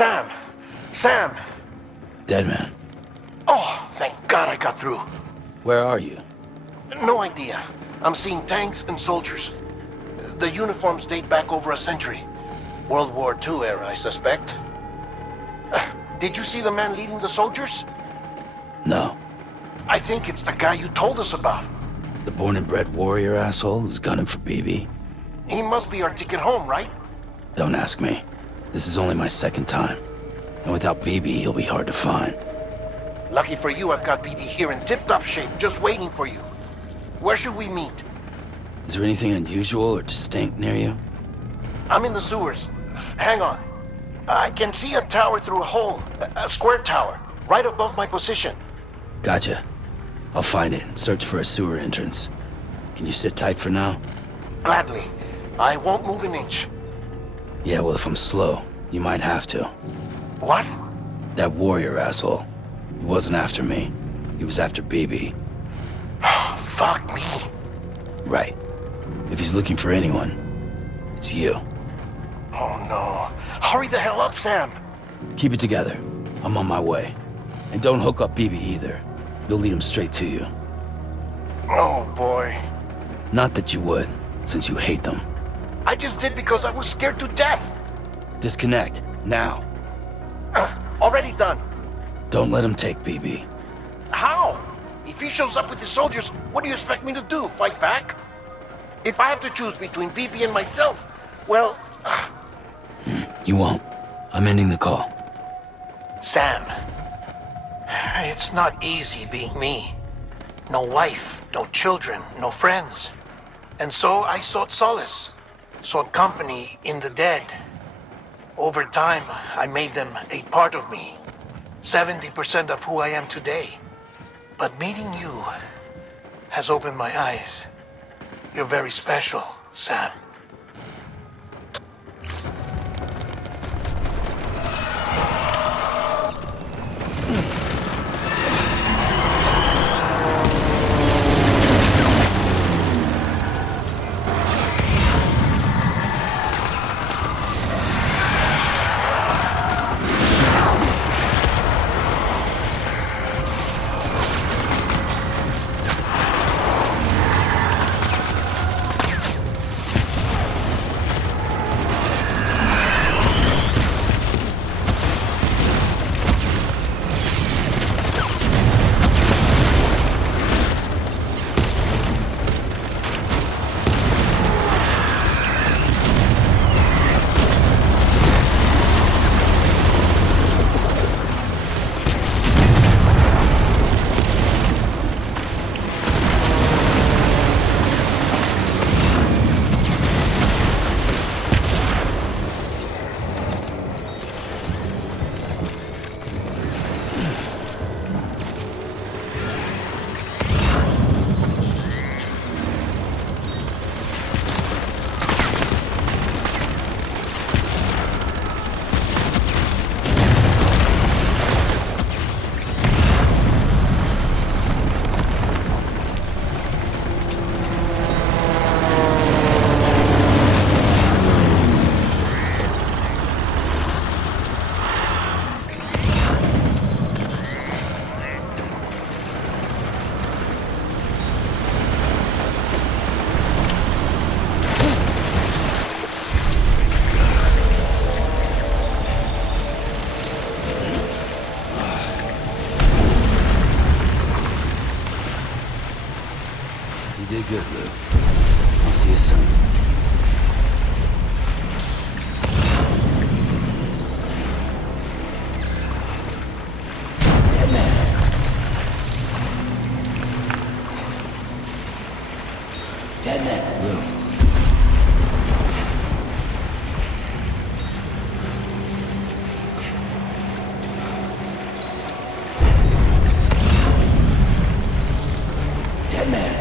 Sam! Sam! Dead man. Oh, thank God I got through. Where are you? No idea. I'm seeing tanks and soldiers. The uniforms date back over a century. World War II era, I suspect. Did you see the man leading the soldiers? No. I think it's the guy you told us about. The born and bred warrior asshole who's gunning for BB? He must be our ticket home, right? Don't ask me. This is only my second time. And without BB, he'll be hard to find. Lucky for you, I've got BB here in tip-top shape, just waiting for you. Where should we meet? Is there anything unusual or distinct near you? I'm in the sewers. Hang on. I can see a tower through a hole. A square tower, right above my position. Gotcha. I'll find it and search for a sewer entrance. Can you sit tight for now? Gladly. I won't move an inch. Yeah, well, if I'm slow, you might have to. What? That warrior asshole. He wasn't after me. He was after BB. Fuck me. Right. If he's looking for anyone, it's you. Oh no. Hurry the hell up, Sam. Keep it together. I'm on my way. And don't hook up BB either. You'll lead him straight to you. Oh boy. Not that you would, since you hate them. I just did because I was scared to death. Disconnect, now. Already done. Don't let him take BB. How? If he shows up with his soldiers, what do you expect me to do? Fight back? If I have to choose between BB and myself, well... You won't. I'm ending the call. Sam, it's not easy being me. No wife, no children, no friends. And so I sought solace, sought company in the dead. Over time, I made them a part of me. 70% of who I am today. But meeting you has opened my eyes. You're very special, Sam. You did good, Lou. I'll see you soon. Dead man. Dead man. Lou. Dead man.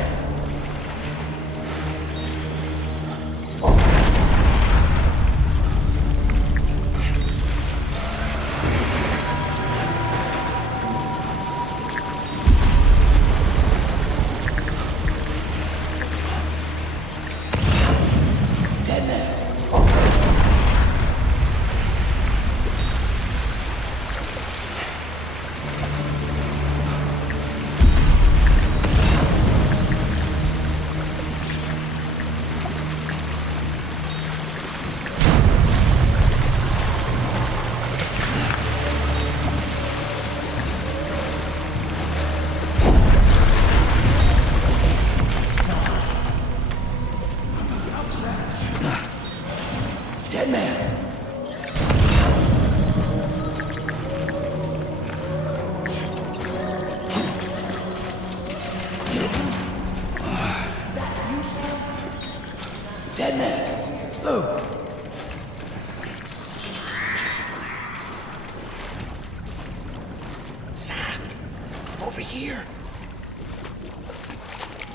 over here.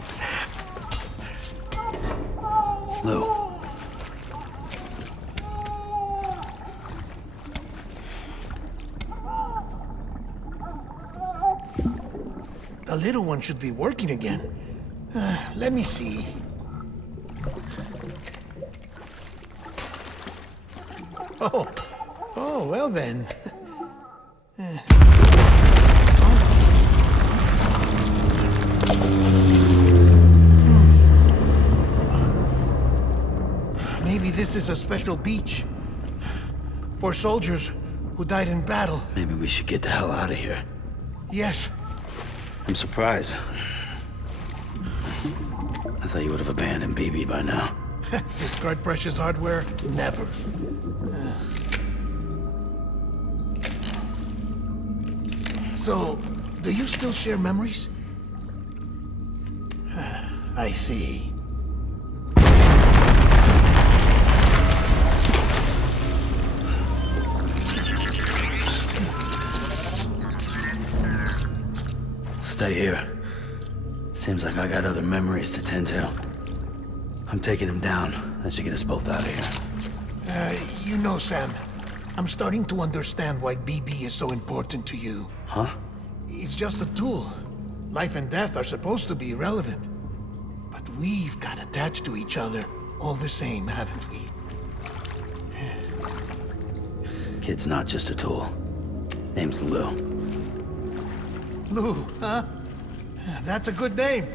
Sam. Lou. The little one should be working again. Let me see. Oh, well then. Maybe this is a special beach for soldiers who died in battle. Maybe we should get the hell out of here. Yes. I'm surprised. I thought you would have abandoned BB by now. Discard precious hardware? Never. So, do you still share memories? I see. Stay here. Seems like I got other memories to tend to. I'm taking him down. That should get us both out of here. You know, Sam, I'm starting to understand why BB is so important to you. Huh? It's just a tool. Life and death are supposed to be irrelevant. But we've got attached to each other all the same, haven't we? Kid's not just a tool. Name's Lou. Lou, huh? That's a good name.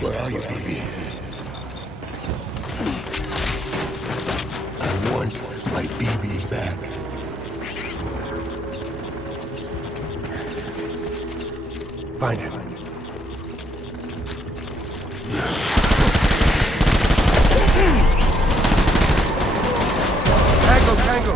Where are you, baby? I want my baby back. Find it. Tango, tango.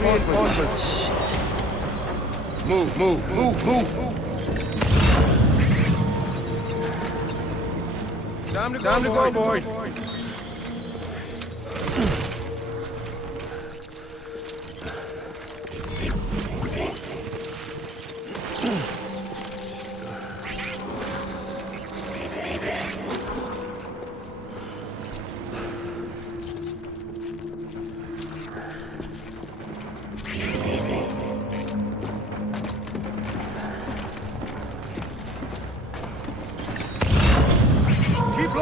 reinforcements. Shit. Move. Time to go, boys.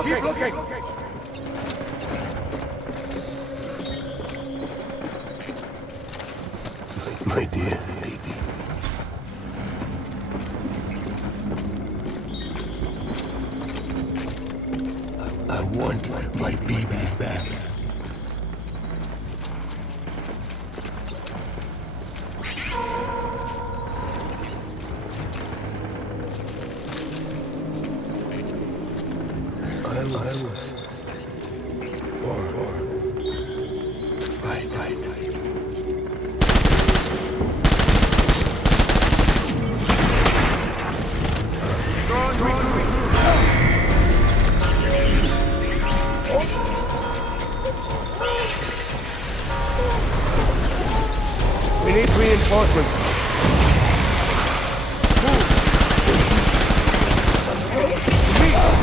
Keep looking. My dear baby. I want my baby back. I was born. Right. We need reinforcements.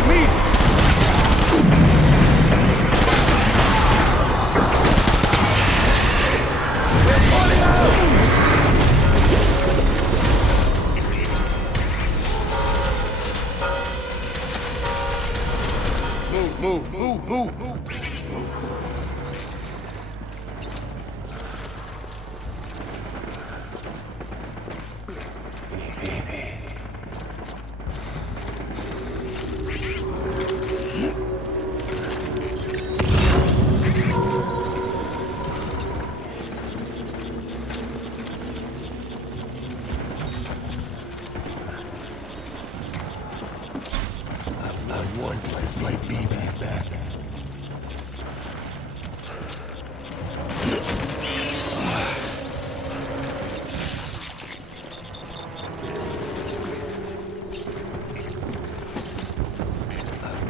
Me! Move. I want my baby back.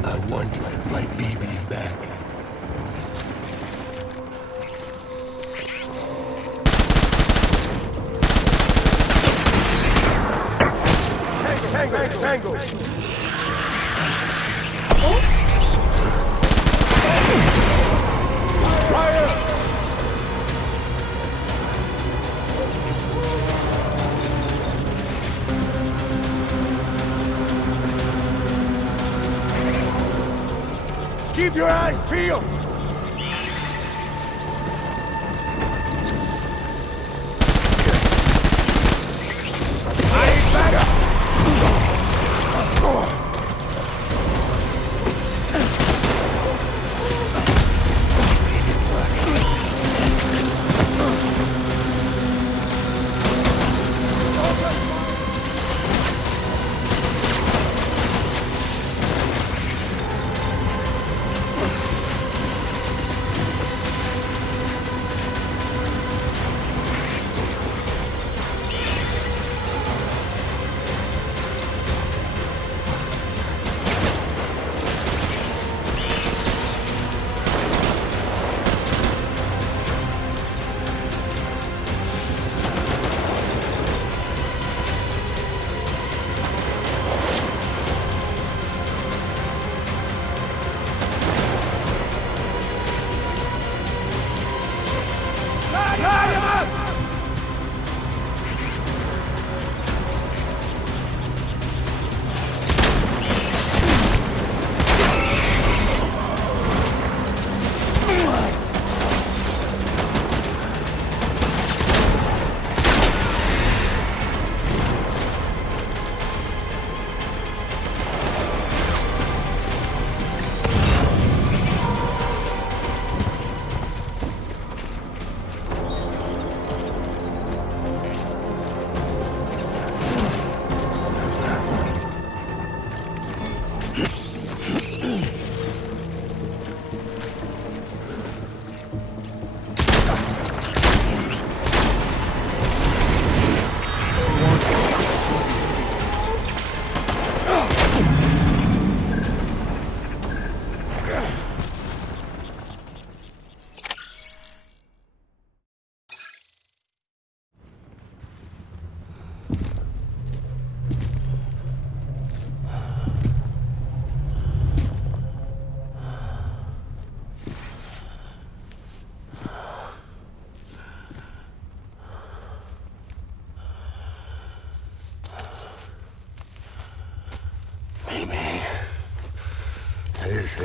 I want my baby back. Tango. Keep your eyes peeled! I need backup!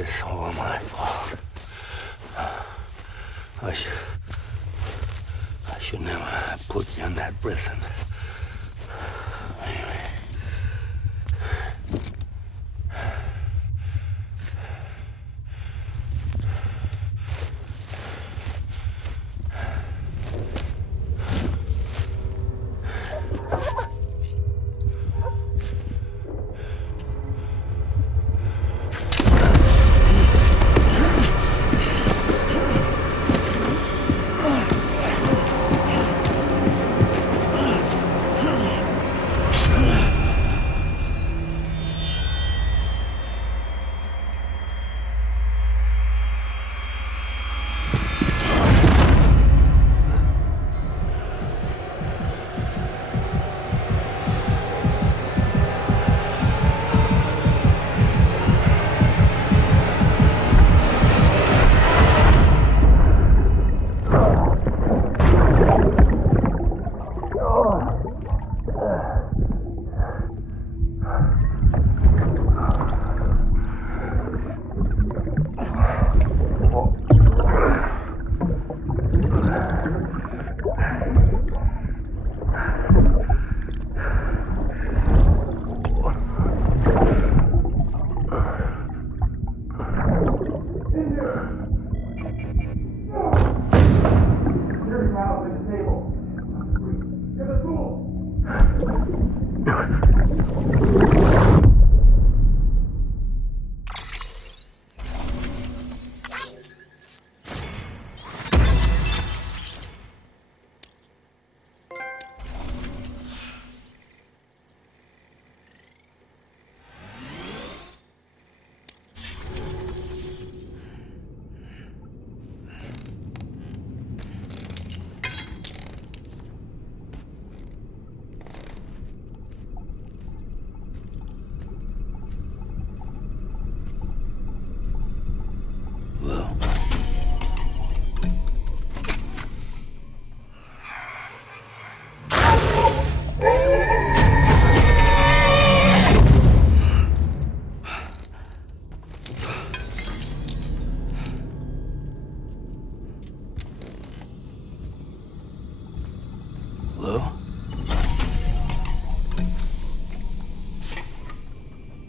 It's all my fault. I should never have put you in that prison. Anyway.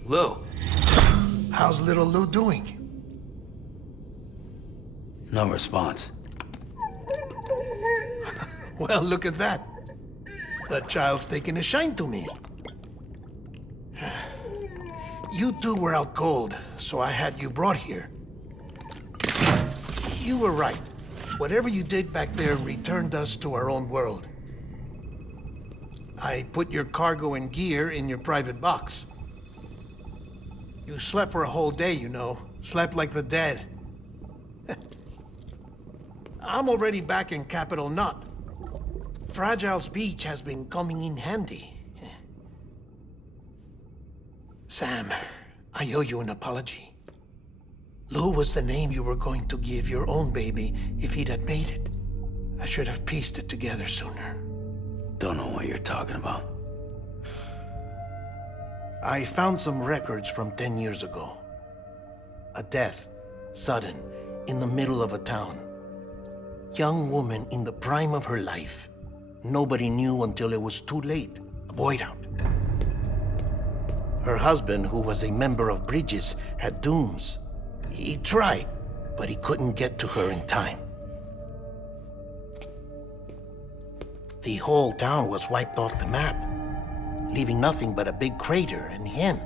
Lou. How's little Lou doing? No response. Well, look at that. That child's taking a shine to me. You two were out cold, so I had you brought here. You were right. Whatever you did back there returned us to our own world. I put your cargo and gear in your private box. You slept for a whole day, you know. Slept like the dead. I'm already back in Capital Knot. Fragile's beach has been coming in handy. Sam, I owe you an apology. Lou was the name you were going to give your own baby if he'd had made it. I should have pieced it together sooner. Don't know what you're talking about. I found some records from 10 years ago. A death, sudden, in the middle of a town. Young woman in the prime of her life. Nobody knew until it was too late. A void out. Her husband, who was a member of Bridges, had dooms. He tried, but he couldn't get to her in time. The whole town was wiped off the map, leaving nothing but a big crater and him.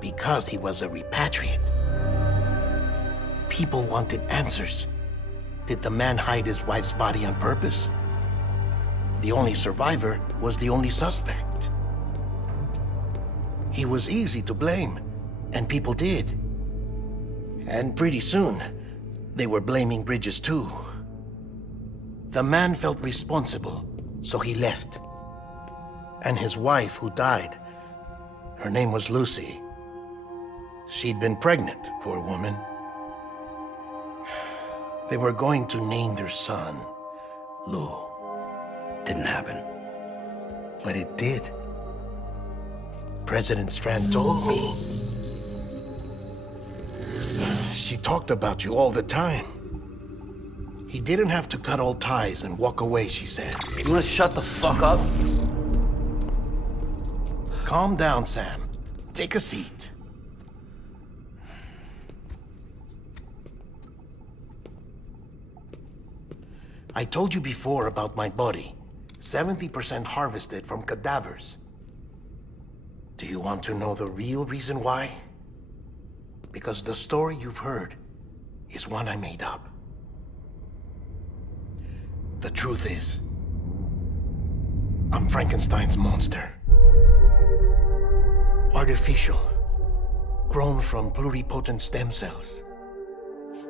Because he was a repatriate. People wanted answers. Did the man hide his wife's body on purpose? The only survivor was the only suspect. He was easy to blame, and people did. And pretty soon, they were blaming Bridges too. The man felt responsible, so he left. And his wife, who died, her name was Lucy. She'd been pregnant, poor woman. They were going to name their son Lou. Didn't happen. But it did. President Strand told me. She talked about you all the time. He didn't have to cut all ties and walk away, she said. You wanna shut the fuck up? Calm down, Sam. Take a seat. I told you before about my body. 70% harvested from cadavers. Do you want to know the real reason why? Because the story you've heard is one I made up. The truth is, I'm Frankenstein's monster. Artificial, grown from pluripotent stem cells.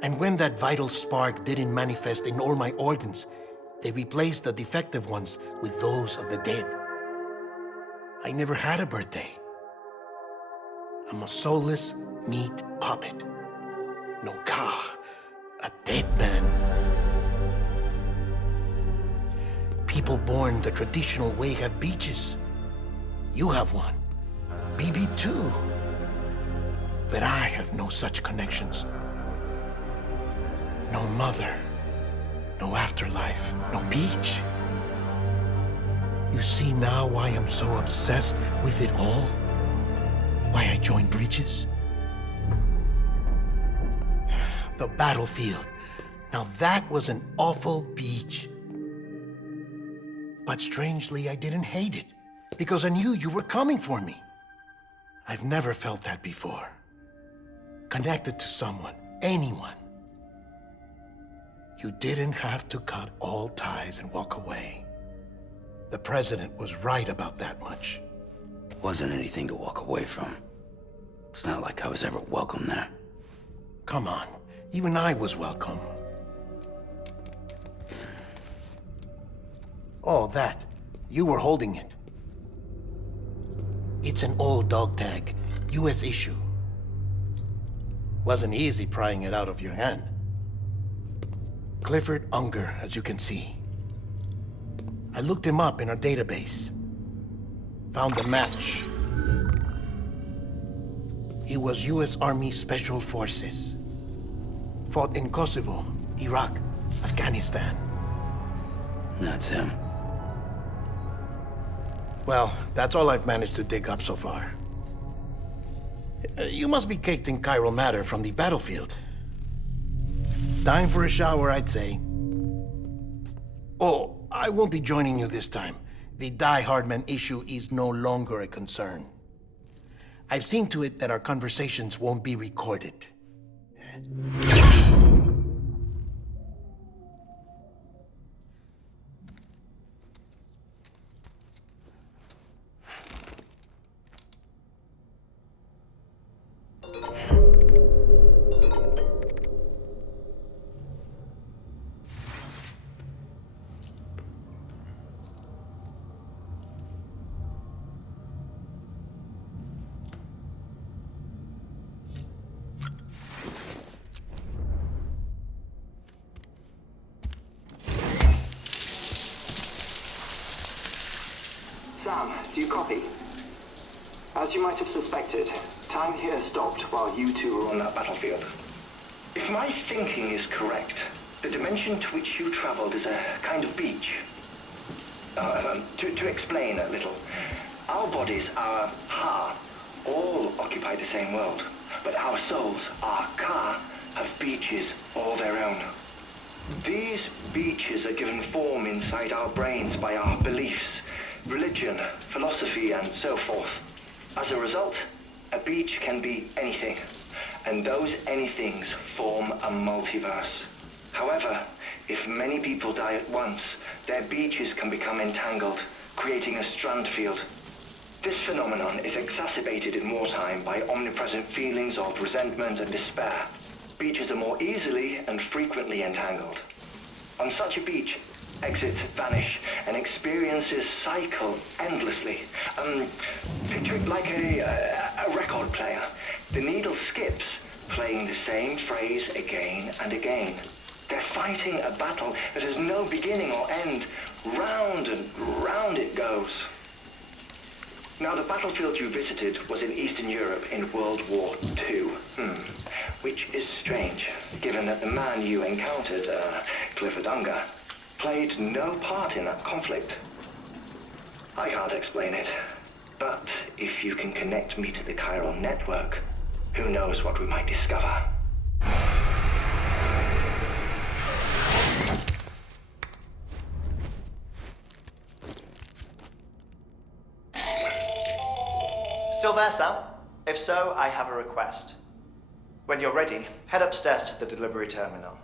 And when that vital spark didn't manifest in all my organs, they replaced the defective ones with those of the dead. I never had a birthday. I'm a soulless meat puppet. No ka, a dead man. People born the traditional way have beaches. You have one. BB too. But I have no such connections. No mother, no afterlife, no beach. You see now why I'm so obsessed with it all? Why I joined Bridges? The battlefield. Now that was an awful beach. But strangely, I didn't hate it, because I knew you were coming for me. I've never felt that before. Connected to someone, anyone. You didn't have to cut all ties and walk away. The president was right about that much. Wasn't anything to walk away from. It's not like I was ever welcome there. Come on, even I was welcome. Oh, that. You were holding it. It's an old dog tag, US issue. Wasn't easy prying it out of your hand. Clifford Unger, as you can see. I looked him up in our database. Found a match. He was US Army Special Forces. Fought in Kosovo, Iraq, Afghanistan. That's him. Well, that's all I've managed to dig up so far. You must be caked in chiral matter from the battlefield. Time for a shower, I'd say. Oh, I won't be joining you this time. The HeartMan issue is no longer a concern. I've seen to it that our conversations won't be recorded. Sam, do you copy? As you might have suspected, time here stopped while you two were on that battlefield. If my thinking is correct, the dimension to which you traveled is a kind of beach. To explain a little, our bodies, our ha, all occupy the same world, but our souls, our ka, have beaches all their own. These beaches are given form inside our brains by our beliefs, religion, philosophy, and so forth. As a result, a beach can be anything, and those anythings form a multiverse. However, if many people die at once, their beaches can become entangled, creating a strand field. This phenomenon is exacerbated in wartime by omnipresent feelings of resentment and despair. Beaches are more easily and frequently entangled. On such a beach, exits vanish and experiences cycle endlessly. Picture it like a record player. The needle skips, playing the same phrase again and again. They're fighting a battle that has no beginning or end. Round and round it goes. Now, the battlefield you visited was in Eastern Europe in World War II. Which is strange, given that the man you encountered, Clifford, played no part in that conflict. I can't explain it, but if you can connect me to the chiral network, who knows what we might discover. Still there, Sam? If so, I have a request. When you're ready, head upstairs to the delivery terminal.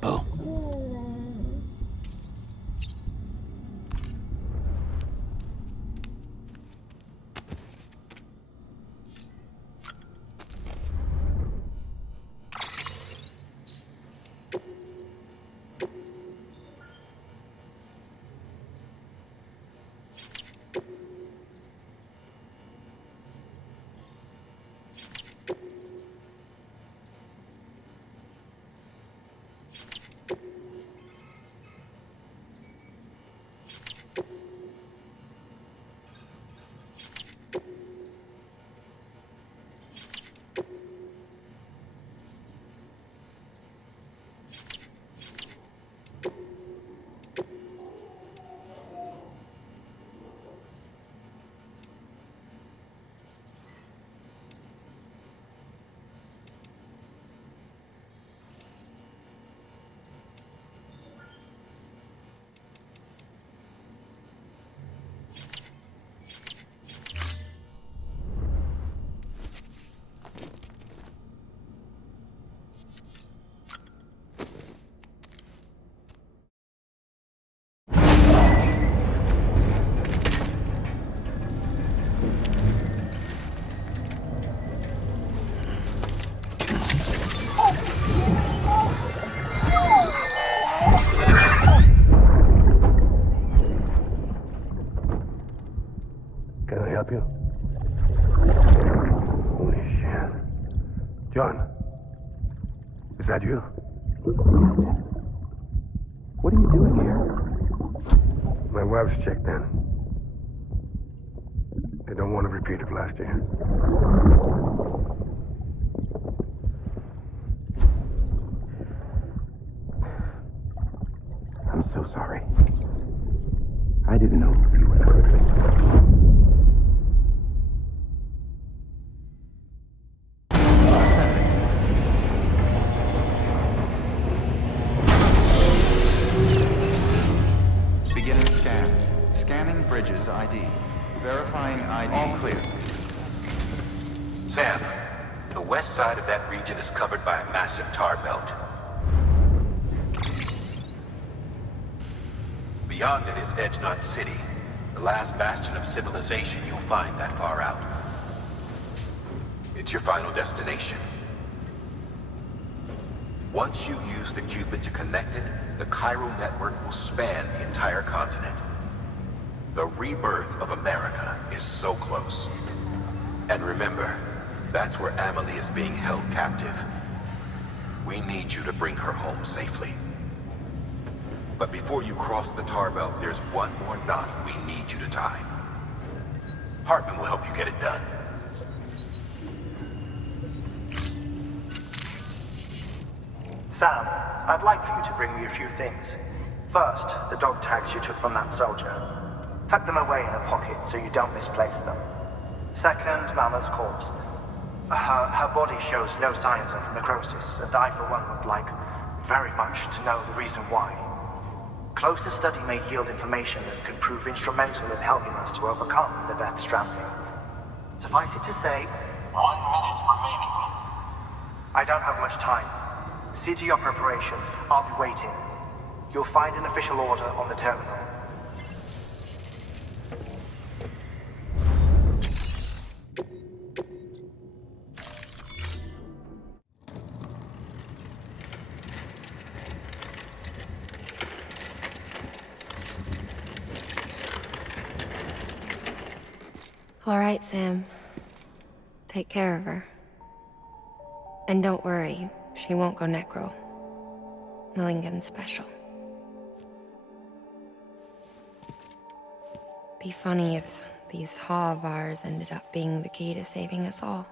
Oh. Can I help you? Holy shit. John, is that you? What are you doing here? My wife's checked in. They don't want a repeat of last year. I'm so sorry. I didn't know you were perfect. Beginning scan. Scanning bridges ID. Verifying ID. All clear. Sam, the west side of that region is covered by a massive tar belt. Beyond it is Edgenot City, the last bastion of civilization you'll find that far out. It's your final destination. Once you use the Cupid to connect it, the chiral network will span the entire continent. The rebirth of America is so close. And remember, that's where Amelie is being held captive. We need you to bring her home safely. But before you cross the tar belt, there's one more knot we need you to tie. HeartMan will help you get it done. Sam, I'd like for you to bring me a few things. First, the dog tags you took from that soldier. Tuck them away in a pocket so you don't misplace them. Second, Mama's corpse. Her body shows no signs of necrosis, and I, for one, would like very much to know the reason why. Closer study may yield information that could prove instrumental in helping us to overcome the Death Stranding. Suffice it to say, 1 minute remaining. I don't have much time. See to your preparations. I'll be waiting. You'll find an official order on the terminal. All right, Sam. Take care of her. And don't worry, she won't go necro. Millingan's special. Be funny if these Ha of ours ended up being the key to saving us all.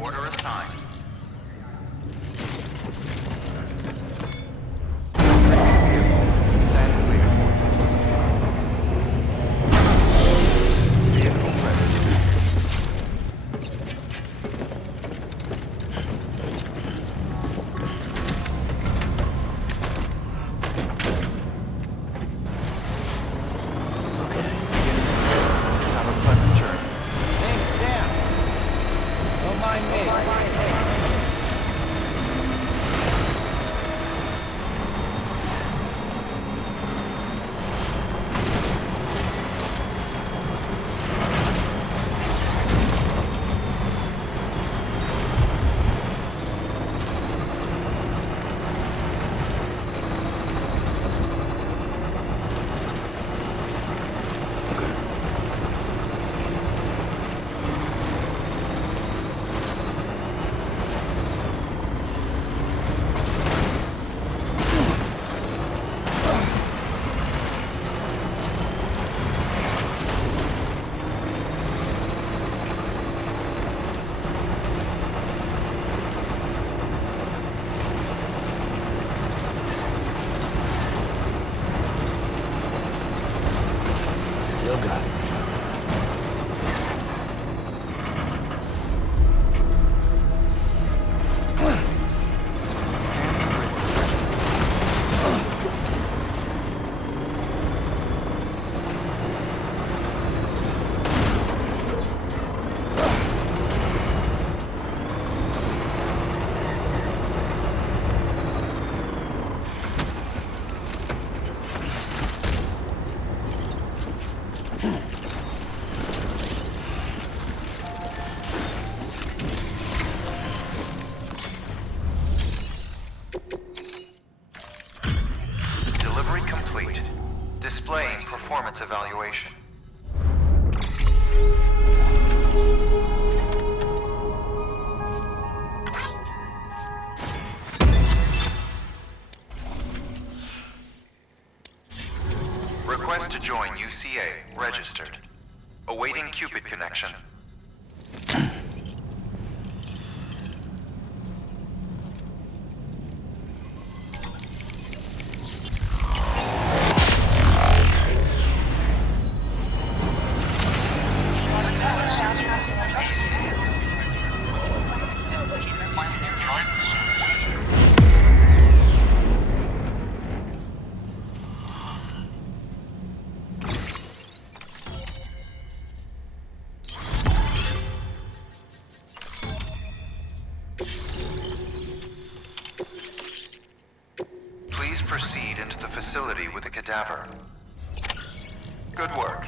Order assigned. Stand clear. Vehicle ready. Have a pleasant journey. Name's Sam. Don't mind me. Still got it. Delivery complete. Displaying performance evaluation. Request to join UCA. Registered. Awaiting Cupid connection. Please proceed into the facility with the cadaver. Good work.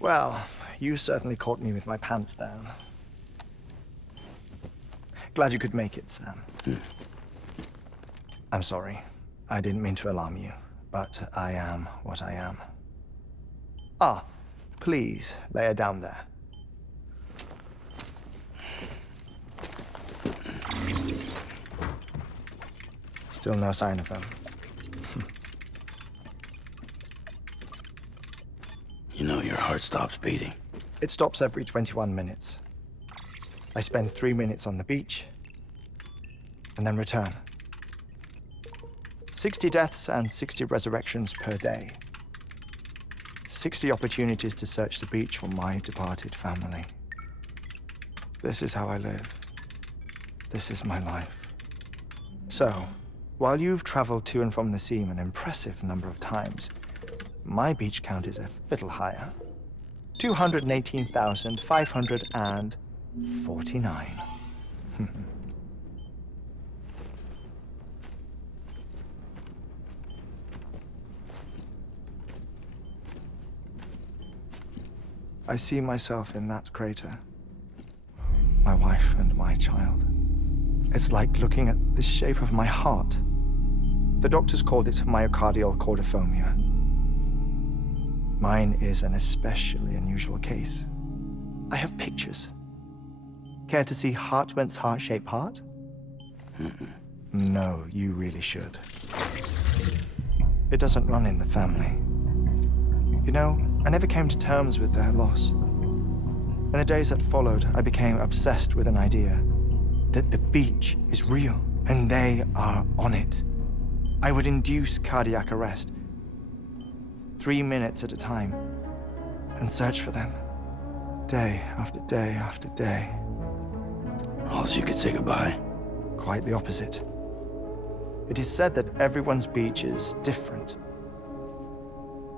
Well, you certainly caught me with my pants down. Glad you could make it, Sam. I'm sorry. I didn't mean to alarm you, but I am what I am. Ah, please lay her down there. Still no sign of them. You know your heart stops beating. It stops every 21 minutes. I spend 3 minutes on the beach, and then return. 60 deaths and 60 resurrections per day. 60 opportunities to search the beach for my departed family. This is how I live. This is my life. So, while you've traveled to and from the sea an impressive number of times, my beach count is a little higher. 218,549. I see myself in that crater. My wife and my child. It's like looking at the shape of my heart. The doctors called it myocardial cordiformia. Mine is an especially unusual case. I have pictures. Care to see HeartMan's heart-shaped heart? No, you really should. It doesn't run in the family. You know, I never came to terms with their loss. In the days that followed, I became obsessed with an idea that the beach is real and they are on it. I would induce cardiac arrest, 3 minutes at a time, and search for them, day after day after day. Also, you could say goodbye. Quite the opposite. It is said that everyone's beach is different.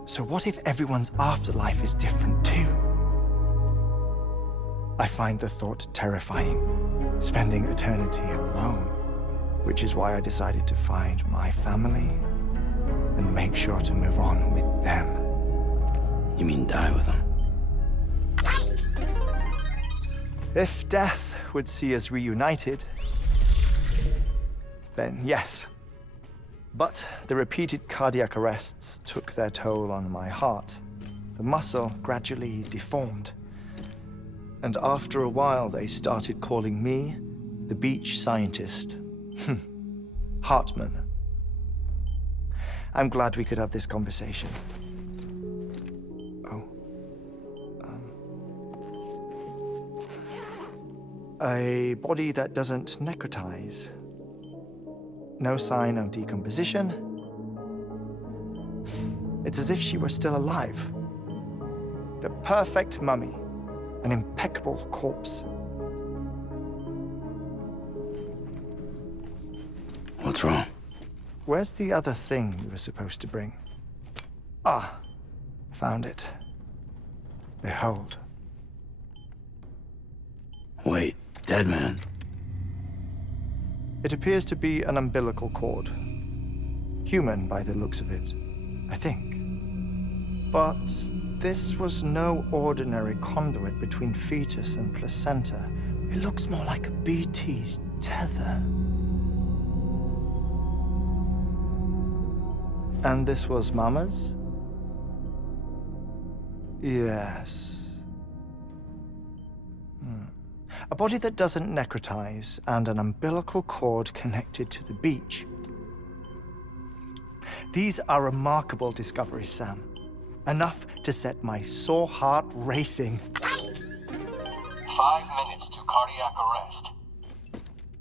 So what if everyone's afterlife is different too? I find the thought terrifying, spending eternity alone, which is why I decided to find my family and make sure to move on with them. You mean die with them? If death would see us reunited, then yes. But the repeated cardiac arrests took their toll on my heart. The muscle gradually deformed. And after a while, they started calling me the beach scientist. HeartMan. I'm glad we could have this conversation. A body that doesn't necrotize. No sign of decomposition. It's as if she were still alive. The perfect mummy. An impeccable corpse. What's wrong? Where's the other thing you were supposed to bring? Ah, found it. Behold. Wait, dead man? It appears to be an umbilical cord. Human by the looks of it, I think. But this was no ordinary conduit between fetus and placenta. It looks more like a BT's tether. And this was Mama's? Yes. A body that doesn't necrotize and an umbilical cord connected to the beach. These are remarkable discoveries, Sam. Enough to set my sore heart racing. 5 minutes to cardiac arrest.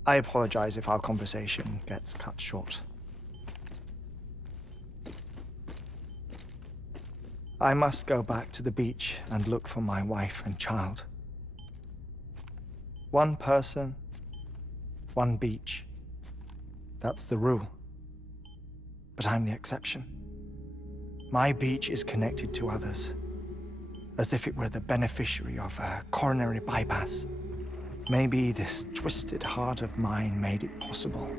I apologize if our conversation gets cut short. I must go back to the beach and look for my wife and child. One person, one beach. That's the rule. But I'm the exception. My beach is connected to others, as if it were the beneficiary of a coronary bypass. Maybe this twisted heart of mine made it possible.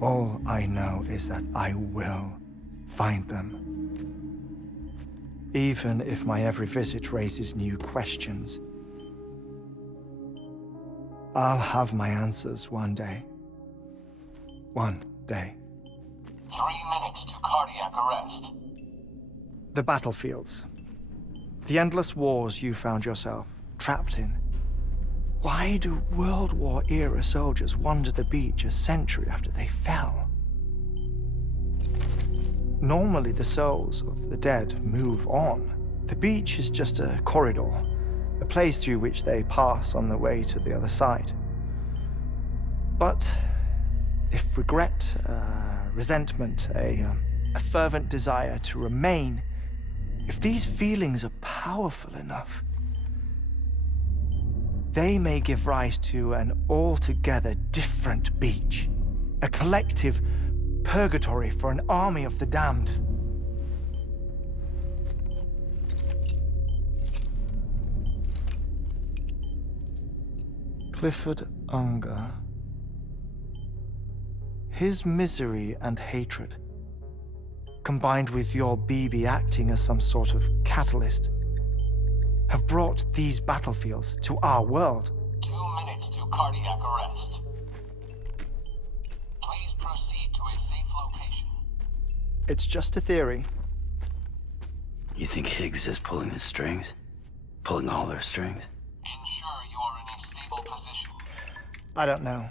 All I know is that I will find them. even if my every visit raises new questions. I'll have my answers one day. One day. 3 minutes to cardiac arrest. The battlefields. The endless wars you found yourself trapped in. Why do World War-era soldiers wander the beach a century after they fell? Normally, the souls of the dead move on. The beach is just a corridor, a place through which they pass on the way to the other side. But if regret, resentment, a fervent desire to remain, if these feelings are powerful enough, they may give rise to an altogether different beach, a collective purgatory for an army of the damned. Clifford Unger. His misery and hatred, combined with your BB acting as some sort of catalyst, have brought these battlefields to our world. 2 minutes to cardiac arrest. Please proceed to a safe location. It's just a theory. You think Higgs is pulling the strings? Pulling all their strings? Ensure you are in a stable position. I don't know.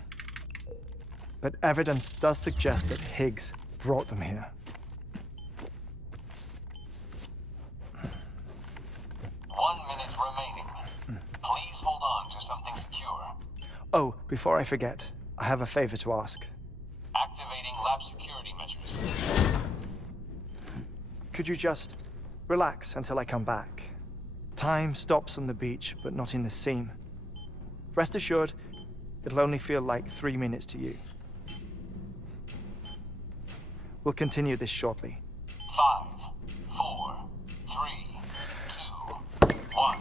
But evidence does suggest that Higgs brought them here. 1 minute remaining. Please hold on to something secure. Oh, before I forget, I have a favor to ask. Activating lab security measures. Could you just relax until I come back? Time stops on the beach, but not in the scene. Rest assured, it'll only feel like 3 minutes to you. We'll continue this shortly. 5, 4, 3, 2, 1.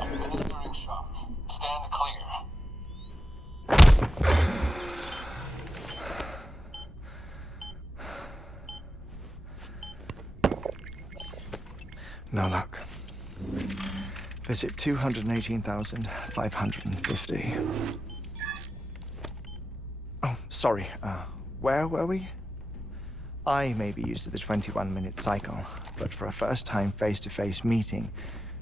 Administering shock. Stand clear. No luck. Visit 218,550. Oh, sorry. Where were we? I may be used to the 21-minute cycle, but for a first-time face-to-face meeting,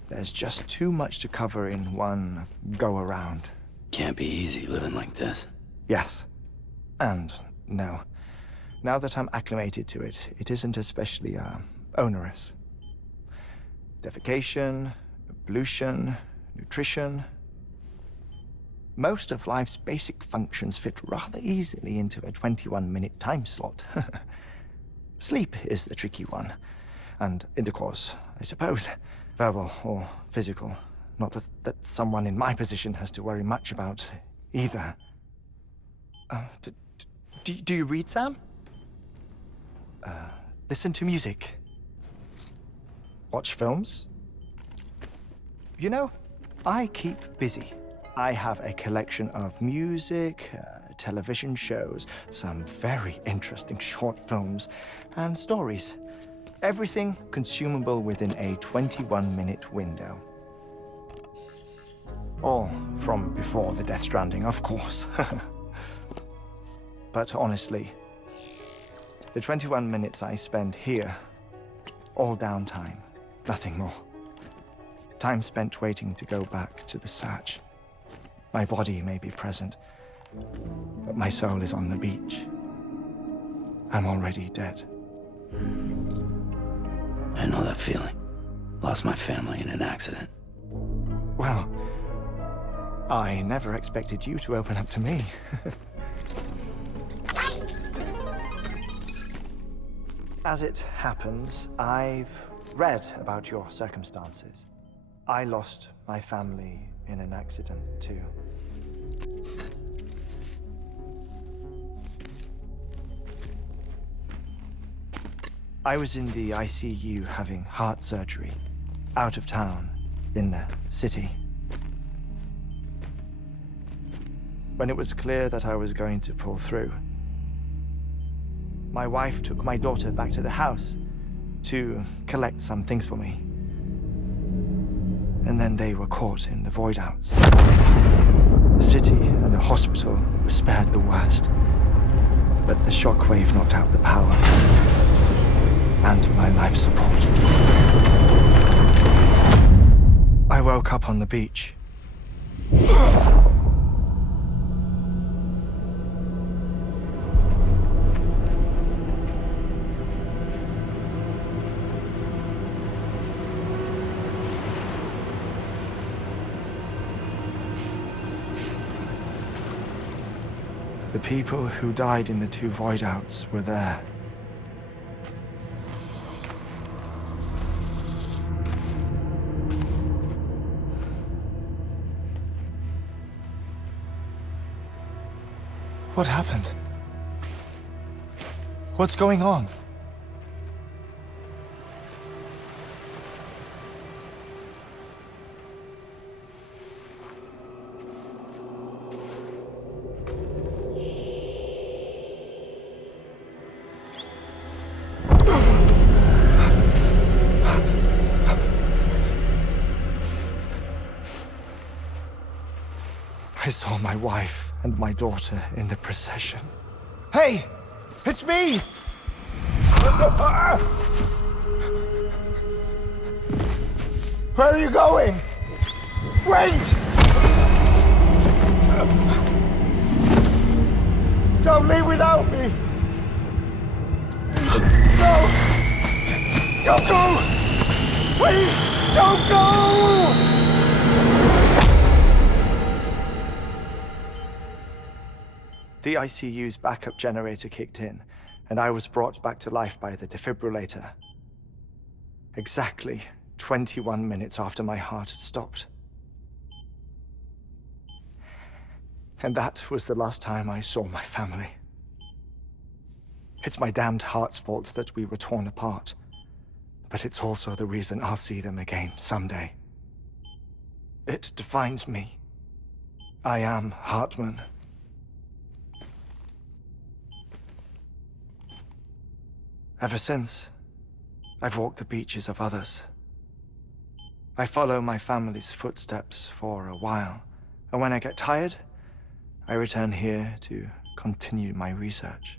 there's just too much to cover in one go-around. Can't be easy living like this. Yes. And no. Now that I'm acclimated to it, it isn't especially, onerous. Defecation, ablution, nutrition. most of life's basic functions fit rather easily into a 21-minute time slot. Sleep is the tricky one. And intercourse, I suppose. Verbal or physical. Not that someone in my position has to worry much about either. Do you read, Sam? Listen to music. Watch films? You know, I keep busy. I have a collection of music, television shows, some very interesting short films, and stories. Everything consumable within a 21-minute window. All from before the Death Stranding, of course. But honestly, the 21 minutes I spend here, all downtime, nothing more. Time spent waiting to go back to the Satch. My body may be present, but my soul is on the beach. I'm already dead. I know that feeling. Lost my family in an accident. Well, I never expected you to open up to me. As it happens, I've read about your circumstances. I lost my family in an accident, too. I was in the ICU having heart surgery, out of town, in the city. When it was clear that I was going to pull through, my wife took my daughter back to the house to collect some things for me. And then they were caught in the void outs. The city and the hospital were spared the worst, but the shockwave knocked out the power and my life support. I woke up on the beach. The people who died in the two void outs were there. What happened? What's going on? I saw my wife and my daughter in the procession. Hey! It's me! Where are you going? Wait! Don't leave without me! No! Don't go! Please, don't go! The ICU's backup generator kicked in, and I was brought back to life by the defibrillator. Exactly 21 minutes after my heart had stopped. And that was the last time I saw my family. It's my damned heart's fault that we were torn apart, but it's also the reason I'll see them again someday. It defines me. I am HeartMan. Ever since, I've walked the beaches of others. I follow my family's footsteps for a while, and when I get tired, I return here to continue my research.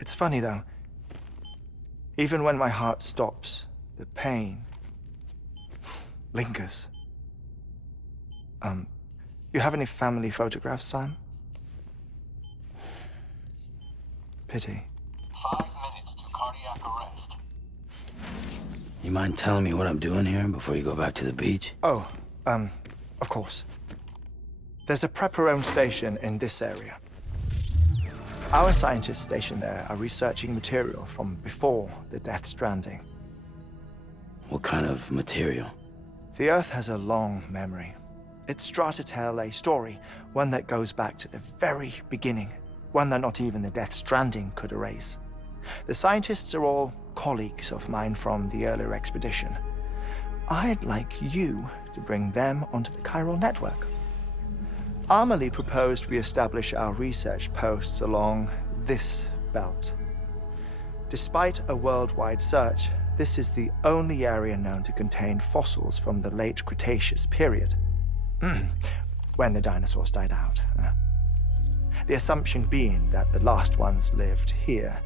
It's funny though, even when my heart stops, the pain lingers. You have any family photographs, Sam? Pity. 5 minutes to cardiac arrest. You mind telling me what I'm doing here before you go back to the beach? Oh, of course. There's a prepper-owned station in this area. Our scientists stationed there are researching material from before the Death Stranding. What kind of material? The Earth has a long memory. It's trying to tell a story, one that goes back to the very beginning, one that not even the Death Stranding could erase. The scientists are all colleagues of mine from the earlier expedition. I'd like you to bring them onto the chiral network. Amelie proposed we establish our research posts along this belt. Despite a worldwide search, this is the only area known to contain fossils from the late Cretaceous period. When the dinosaurs died out. The assumption being that the last ones lived here,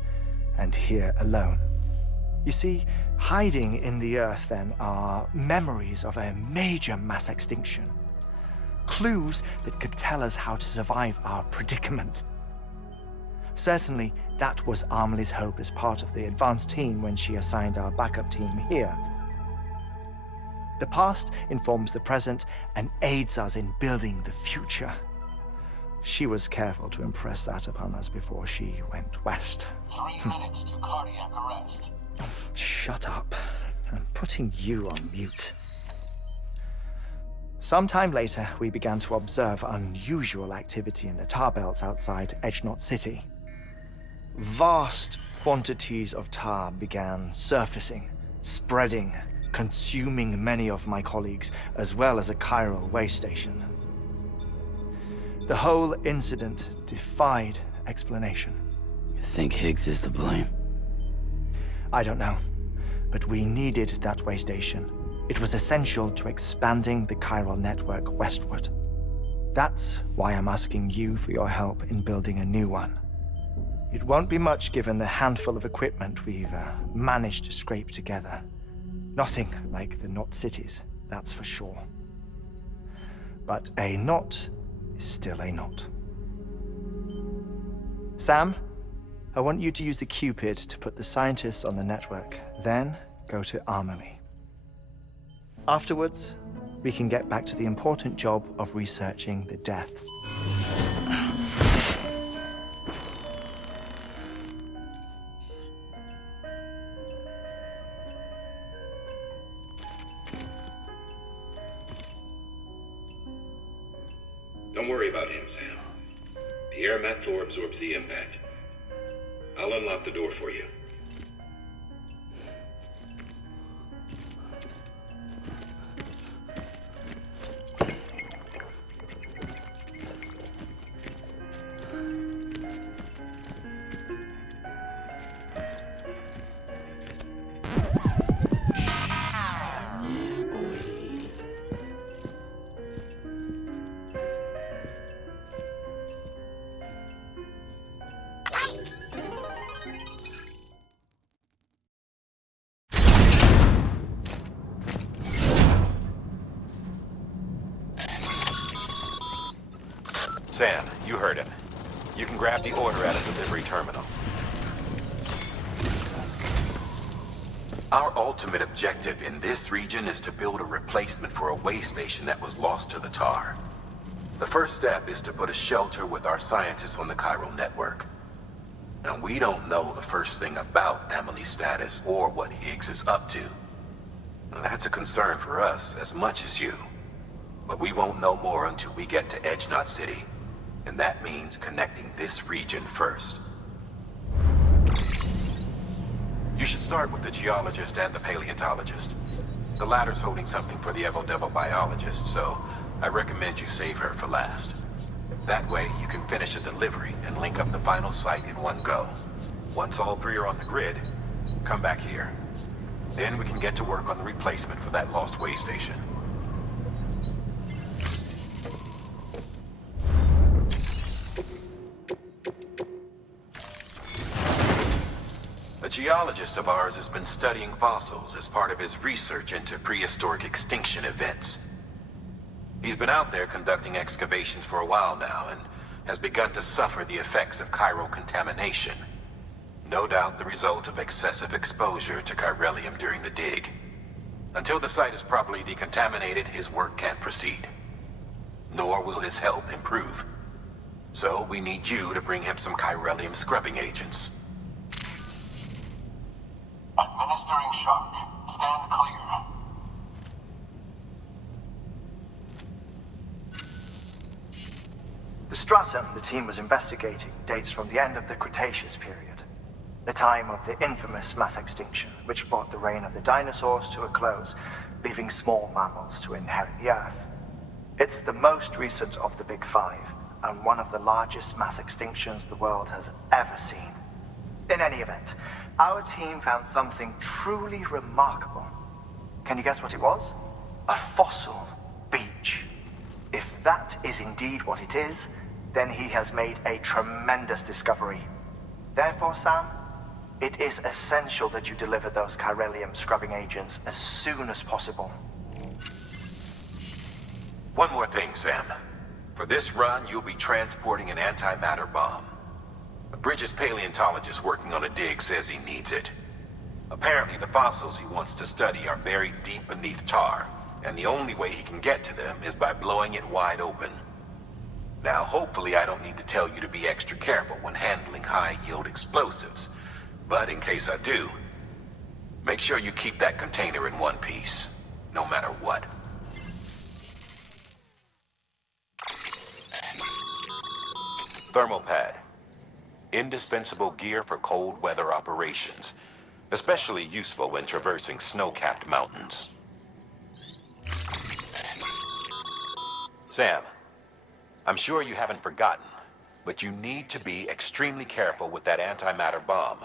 and here alone. You see, hiding in the Earth then are memories of a major mass extinction. Clues that could tell us how to survive our predicament. Certainly, that was Amelie's hope as part of the advanced team when she assigned our backup team here. The past informs the present and aids us in building the future. She was careful to impress that upon us before she went west. 3 minutes to cardiac arrest. Shut up. I'm putting you on mute. Sometime later, we began to observe unusual activity in the tar belts outside Edgenot City. Vast quantities of tar began surfacing, spreading, consuming many of my colleagues, as well as a chiral way station. The whole incident defied explanation. You think Higgs is to blame? I don't know, but we needed that way station. It was essential to expanding the chiral network westward. That's why I'm asking you for your help in building a new one. It won't be much given the handful of equipment we've managed to scrape together. Nothing like the knot cities, that's for sure. But a knot is still a knot. Sam, I want you to use the Cupid to put the scientists on the network, then go to Amelie. Afterwards, we can get back to the important job of researching the deaths. Don't worry about him, Sam. The air mat floor absorbs the impact. I'll unlock the door for you. Sam, you heard him. You can grab the order at a delivery terminal. Our ultimate objective in this region is to build a replacement for a way station that was lost to the tar. The first step is to put a shelter with our scientists on the chiral network. Now, we don't know the first thing about Amelie's status or what Higgs is up to. Now, that's a concern for us as much as you. But we won't know more until we get to Edgenot City. And that means connecting this region first. You should start with the geologist and the paleontologist. The latter's holding something for the Evo-Devo biologist, so I recommend you save her for last. That way, you can finish a delivery and link up the final site in one go. Once all three are on the grid, come back here. Then we can get to work on the replacement for that lost way station. A geologist of ours has been studying fossils as part of his research into prehistoric extinction events. He's been out there conducting excavations for a while now and has begun to suffer the effects of chiral contamination. No doubt the result of excessive exposure to chiralium during the dig. Until the site is properly decontaminated, his work can't proceed. nor will his health improve. So we need you to bring him some chiralium scrubbing agents. Administering shock. Stand clear. The stratum the team was investigating dates from the end of the Cretaceous period, the time of the infamous mass extinction, which brought the reign of the dinosaurs to a close, leaving small mammals to inherit the Earth. It's the most recent of the Big Five, and one of the largest mass extinctions the world has ever seen. In any event, our team found something truly remarkable. Can you guess what it was? A fossil beach. If that is indeed what it is, then he has made a tremendous discovery. Therefore, Sam, it is essential that you deliver those chiralium scrubbing agents as soon as possible. One more thing, Sam. For this run, you'll be transporting an antimatter bomb. A Bridges paleontologist working on a dig says he needs it. Apparently, the fossils he wants to study are buried deep beneath tar, and the only way he can get to them is by blowing it wide open. Now, hopefully I don't need to tell you to be extra careful when handling high-yield explosives. But in case I do, make sure you keep that container in one piece, no matter what. Thermal pad. Indispensable gear for cold weather operations, especially useful when traversing snow-capped mountains. Sam, I'm sure you haven't forgotten, but you need to be extremely careful with that antimatter bomb,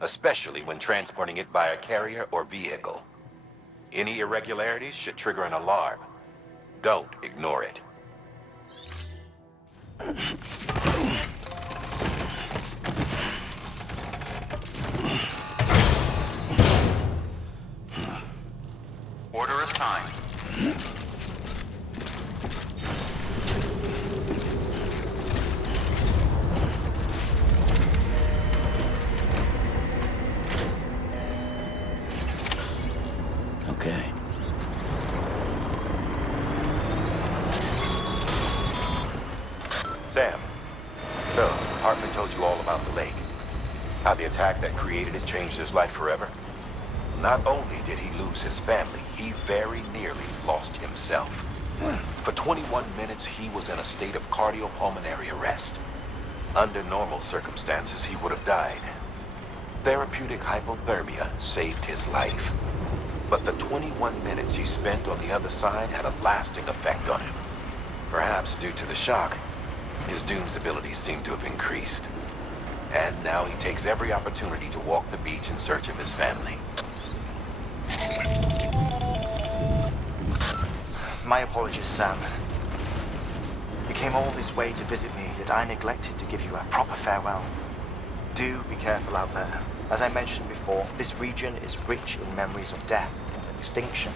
especially when transporting it by a carrier or vehicle. Any irregularities should trigger an alarm. Don't ignore it. Order assigned. Okay. Sam, so Hartman told you all about the lake. How the attack that created it changed his life forever? Not only did he lose his family, he very nearly lost himself. For 21 minutes, he was in a state of cardiopulmonary arrest. Under normal circumstances, he would have died. Therapeutic hypothermia saved his life. But the 21 minutes he spent on the other side had a lasting effect on him. Perhaps due to the shock, his Doom's abilities seem to have increased. And now he takes every opportunity to walk the beach in search of his family. My apologies, Sam. You came all this way to visit me, yet I neglected to give you a proper farewell. Do be careful out there. As I mentioned before, this region is rich in memories of death and extinction.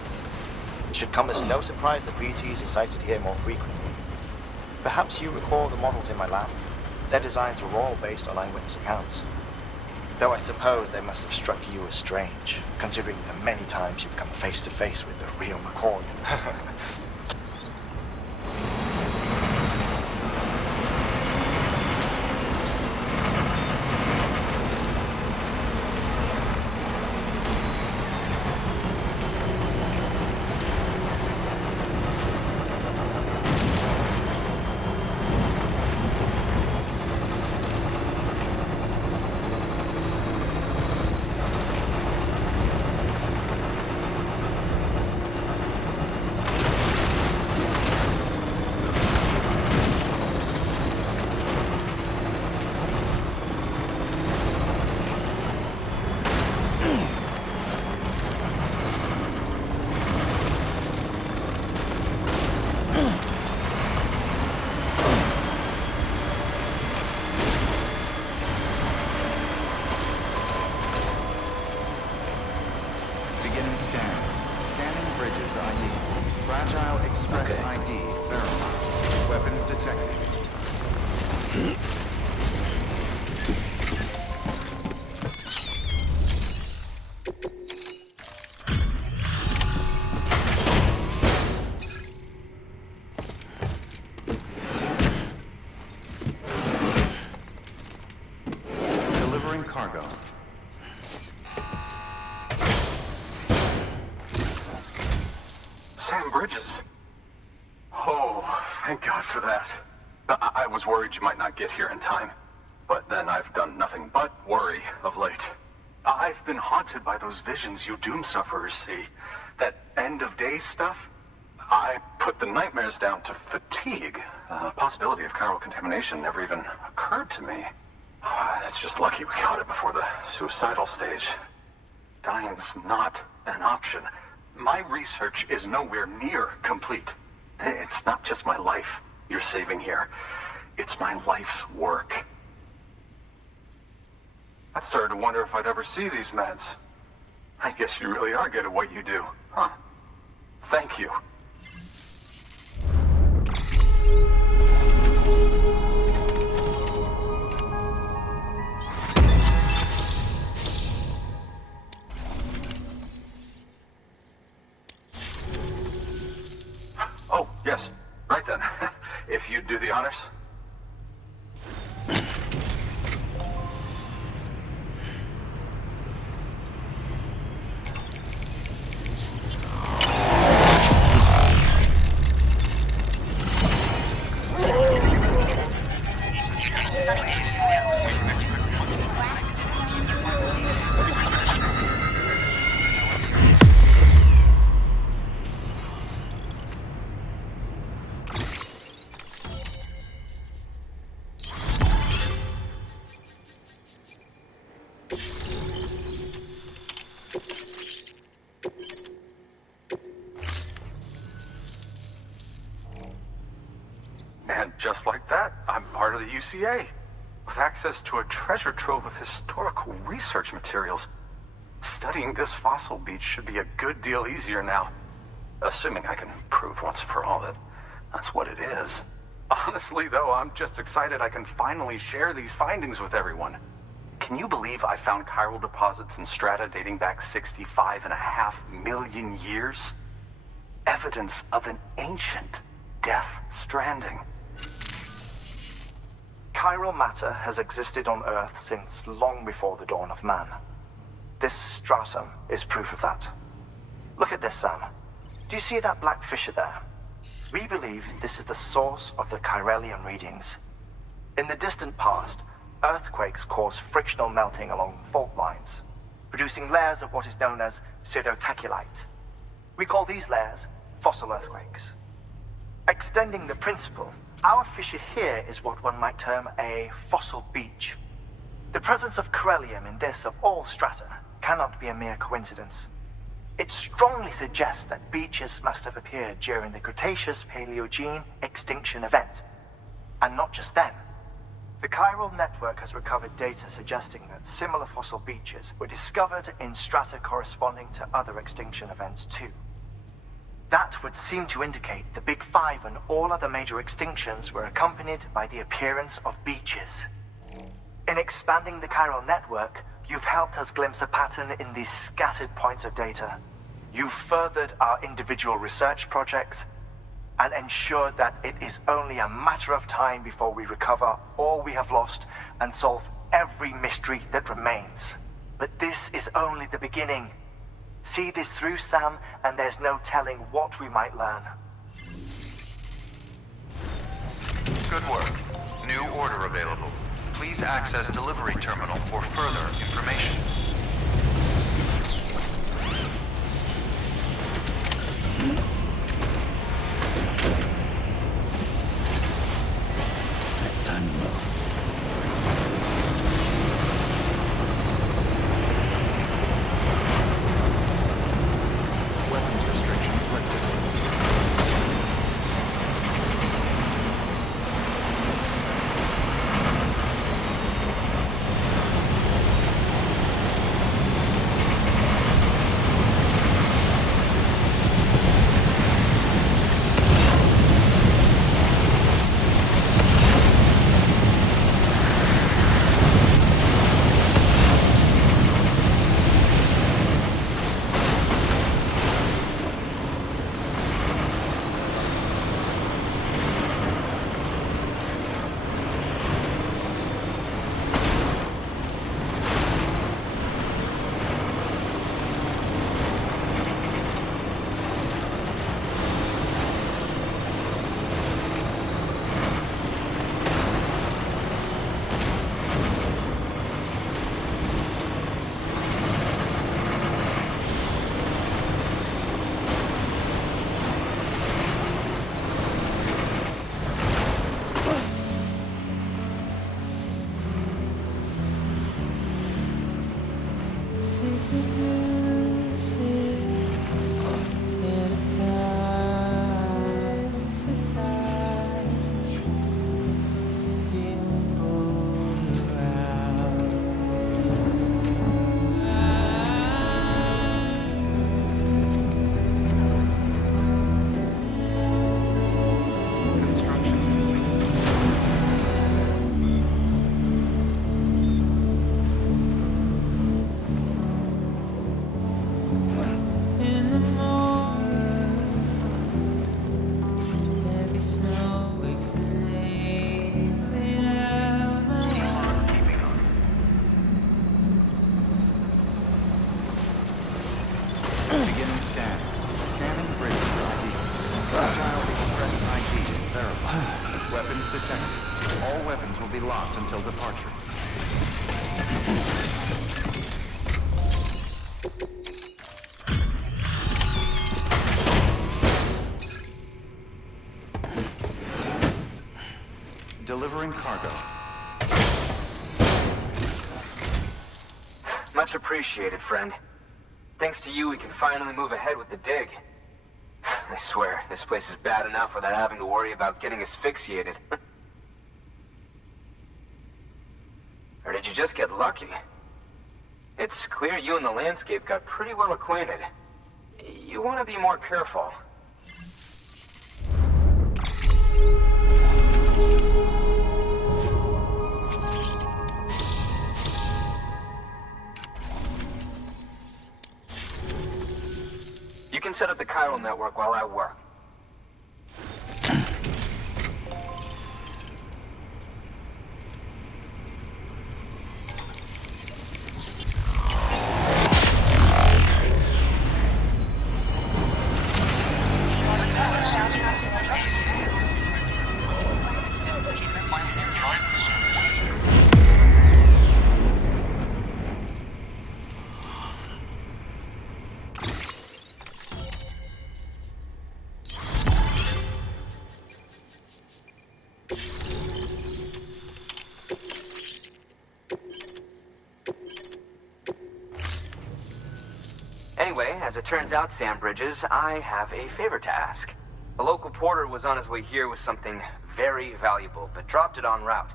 It should come as no surprise that BTs are sighted here more frequently. Perhaps you recall the models in my lab. Their designs were all based on eyewitness accounts. Though I suppose they must have struck you as strange, considering the many times you've come face to face with the real McCoy. was worried you might not get here in time. But then I've done nothing but worry of late. I've been haunted by those visions you doom sufferers see. That end-of-days stuff. I put the nightmares down to fatigue. The possibility of chiral contamination never even occurred to me. It's just lucky we caught it before the suicidal stage. Dying's not an option. My research is nowhere near complete. It's not just my life you're saving here. It's my life's work. I started to wonder if I'd ever see these meds. I guess you really are good at what you do, huh? Thank you. Oh, yes. Right then. If you'd do the honors. And just like that, I'm part of the UCA, with access to a treasure trove of historical research materials. Studying this fossil beach should be a good deal easier now, assuming I can prove once for all that that's what it is. Honestly, though, I'm just excited I can finally share these findings with everyone. Can you believe I found chiral deposits in strata dating back 65.5 million years? Evidence of an ancient Death Stranding. Chiral matter has existed on Earth since long before the dawn of man. This stratum is proof of that. Look at this, Sam. Do you see that black fissure there? We believe this is the source of the chiralium readings. In the distant past, earthquakes caused frictional melting along fault lines, producing layers of what is known as pseudotachylite. We call these layers fossil earthquakes. Extending the principle, our fissure here is what one might term a fossil beach. The presence of chiralium in this of all strata cannot be a mere coincidence. It strongly suggests that beaches must have appeared during the Cretaceous-Paleogene extinction event. And not just then. The chiral network has recovered data suggesting that similar fossil beaches were discovered in strata corresponding to other extinction events too. That would seem to indicate the Big Five and all other major extinctions were accompanied by the appearance of beaches. In expanding the chiral network, you've helped us glimpse a pattern in these scattered points of data. You've furthered our individual research projects and ensured that it is only a matter of time before we recover all we have lost and solve every mystery that remains. But this is only the beginning. See this through, Sam, and there's no telling what we might learn. Good work. New order available. Please access delivery terminal for further information. Time to move. Weapons restrictions lifted. Beginning scan. Scanning bridges ID. Fragile Express ID verified. Weapons detected. All weapons will be locked until departure. Delivering cargo. Much appreciated, friend. Thanks to you, we can finally move ahead with the dig. I swear, this place is bad enough without having to worry about getting asphyxiated. Or did you just get lucky? It's clear you and the landscape got pretty well acquainted. You want to be more careful. You can set up the chiral network while I work. Anyway, as it turns out, Sam Bridges, I have a favor to ask. A local porter was on his way here with something very valuable, but dropped it en route.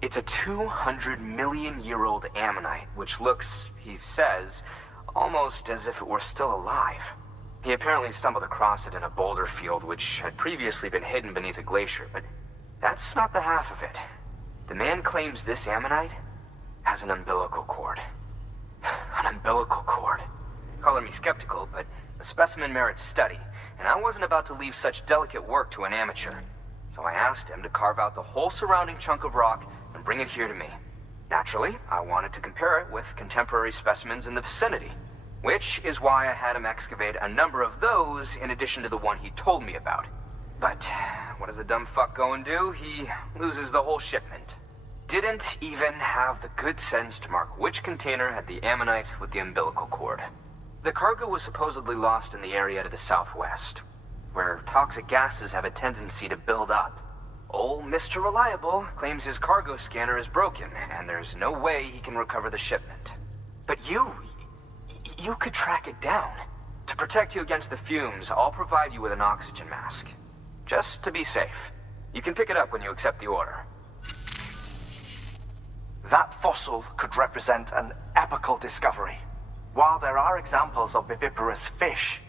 It's a 200-million-year-old ammonite, which looks, he says, almost as if it were still alive. He apparently stumbled across it in a boulder field which had previously been hidden beneath a glacier, but that's not the half of it. The man claims this ammonite has an umbilical cord. An umbilical cord. Color me skeptical, but the specimen merits study, and I wasn't about to leave such delicate work to an amateur. So I asked him to carve out the whole surrounding chunk of rock and bring it here to me. Naturally, I wanted to compare it with contemporary specimens in the vicinity, which is why I had him excavate a number of those in addition to the one he told me about. But what does the dumb fuck go and do? He loses the whole shipment. Didn't even have the good sense to mark which container had the ammonite with the umbilical cord. The cargo was supposedly lost in the area to the southwest, where toxic gases have a tendency to build up. Old Mr. Reliable claims his cargo scanner is broken, and there's no way he can recover the shipment. But you could track it down. To protect you against the fumes, I'll provide you with an oxygen mask. Just to be safe. You can pick it up when you accept the order. That fossil could represent an epical discovery. While there are examples of viviparous fish,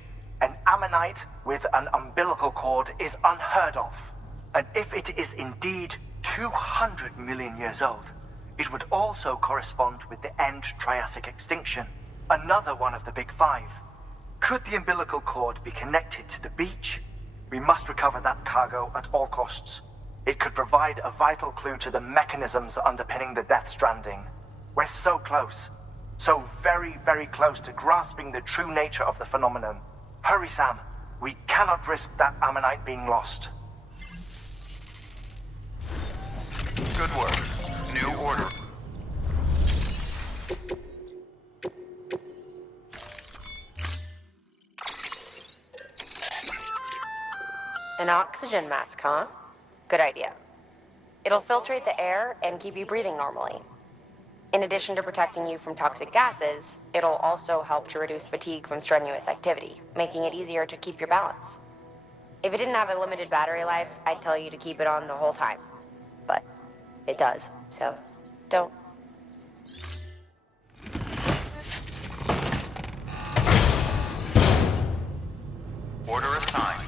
an ammonite with an umbilical cord is unheard of. And if it is indeed 200 million years old, it would also correspond with the end Triassic extinction, another one of the big five. Could the umbilical cord be connected to the beach? We must recover that cargo at all costs. It could provide a vital clue to the mechanisms underpinning the Death Stranding. We're so close. So very, very close to grasping the true nature of the phenomenon. Hurry, Sam. We cannot risk that ammonite being lost. Good work. New order. An oxygen mask, huh? Good idea. It'll filtrate the air and keep you breathing normally. In addition to protecting you from toxic gases, it'll also help to reduce fatigue from strenuous activity, making it easier to keep your balance. If it didn't have a limited battery life, I'd tell you to keep it on the whole time. But it does, so don't. Order assigned.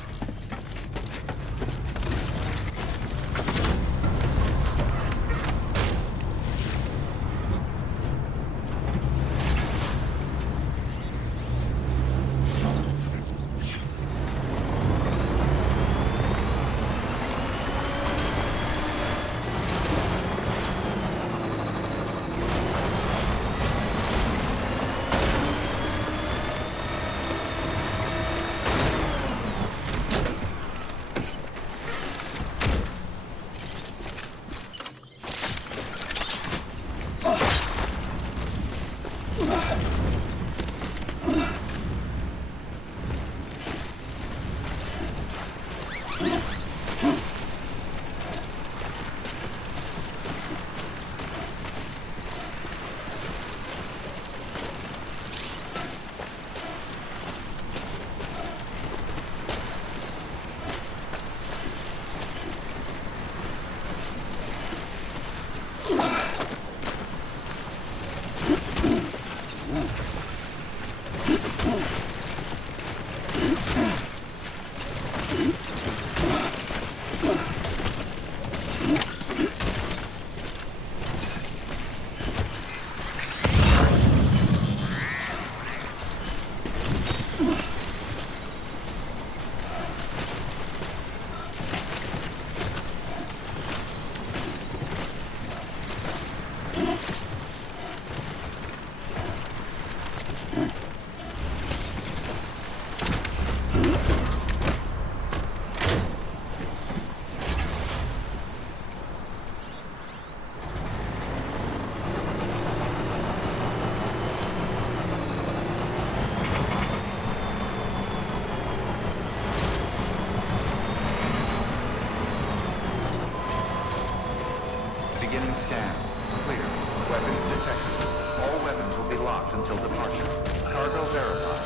Beginning scan. Clear. Weapons detected. All weapons will be locked until departure. Cargo verified.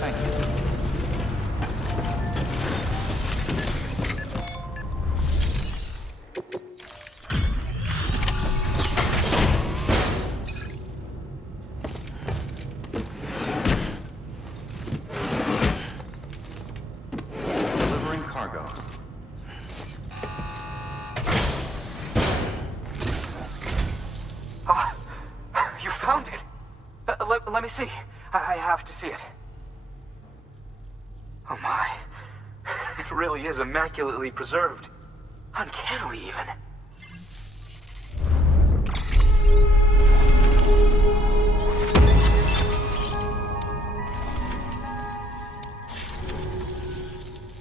Thank you. Delivering cargo. You found it! Let me see. I have to see it. Oh my. It really is immaculately preserved. Uncannily, even.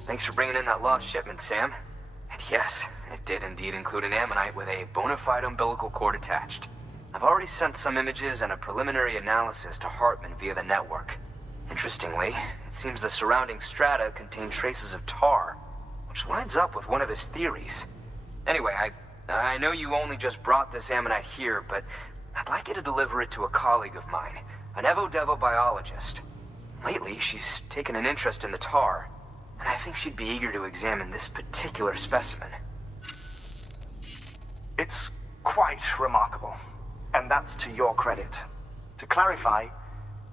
Thanks for bringing in that lost shipment, Sam. And yes, it did indeed include an ammonite with a bona fide umbilical cord attached. I've already sent some images and a preliminary analysis to HeartMan via the network. Interestingly, it seems the surrounding strata contain traces of tar, which lines up with one of his theories. Anyway, I know you only just brought this ammonite here, but I'd like you to deliver it to a colleague of mine, an Evo-Devo biologist. Lately, she's taken an interest in the tar, and I think she'd be eager to examine this particular specimen. It's quite remarkable. And that's to your credit. To clarify,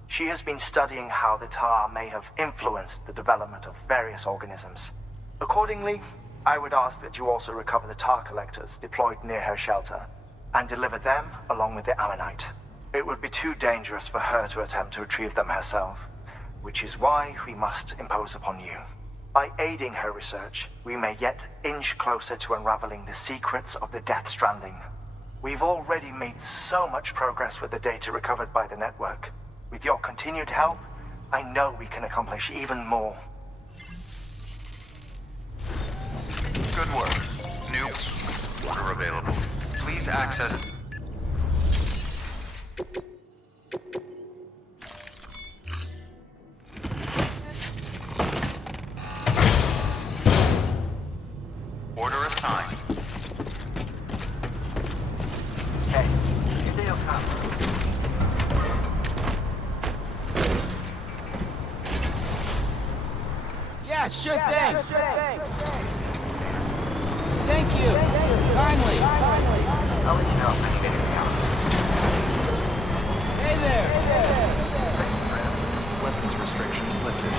she has been studying how the tar may have influenced the development of various organisms. Accordingly, I would ask that you also recover the tar collectors deployed near her shelter and deliver them along with the ammonite. It would be too dangerous for her to attempt to retrieve them herself, which is why we must impose upon you. By aiding her research, we may yet inch closer to unraveling the secrets of the Death Stranding. We've already made so much progress with the data recovered by the network. With your continued help, I know we can accomplish even more. Good work. New order available. Please access... Order assigned. Hey, here they up top. Yeah, sure thing. Thank you. Kindly. I'll let you know if I need anything else. Hey there. Weapons restrictions lifted.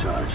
charge.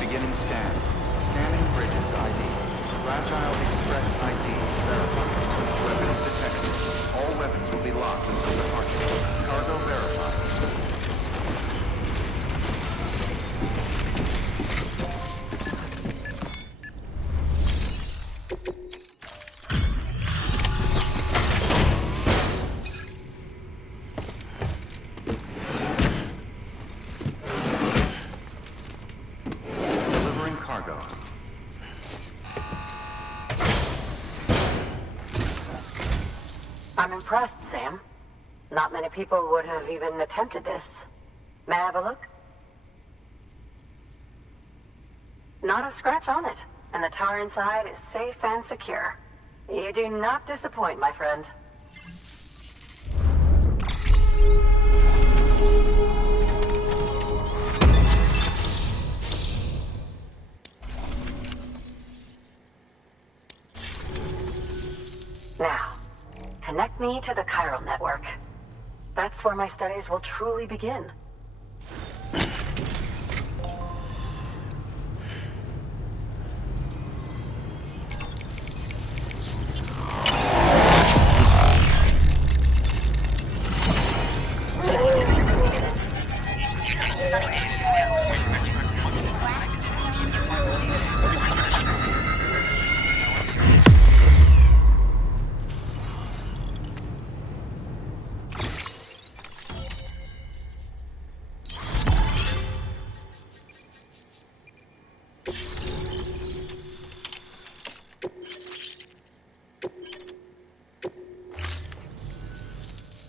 Beginning scan. Scanning bridges ID. Fragile Express ID verified. Weapons detected. All weapons will be locked until departure. Cargo verified. Delivering cargo. I'm impressed, Sam. Not many people would have even attempted this. May I have a look? Not a scratch on it, and the tar inside is safe and secure. You do not disappoint, my friend. Now, connect me to the chiral network. That's where my studies will truly begin.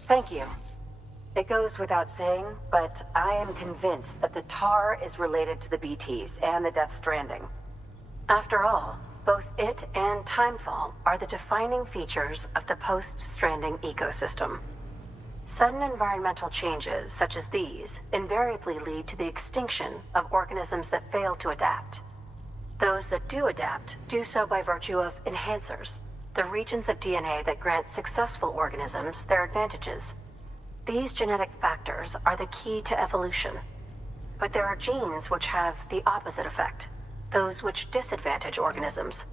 Thank you. It goes without saying, but I am convinced that the tar is related to the BTs and the Death Stranding. After all, both it and Timefall are the defining features of the post-Stranding ecosystem. Sudden environmental changes such as these invariably lead to the extinction of organisms that fail to adapt. Those that do adapt do so by virtue of enhancers, the regions of DNA that grant successful organisms their advantages. These genetic factors are the key to evolution. But there are genes which have the opposite effect, those which disadvantage organisms.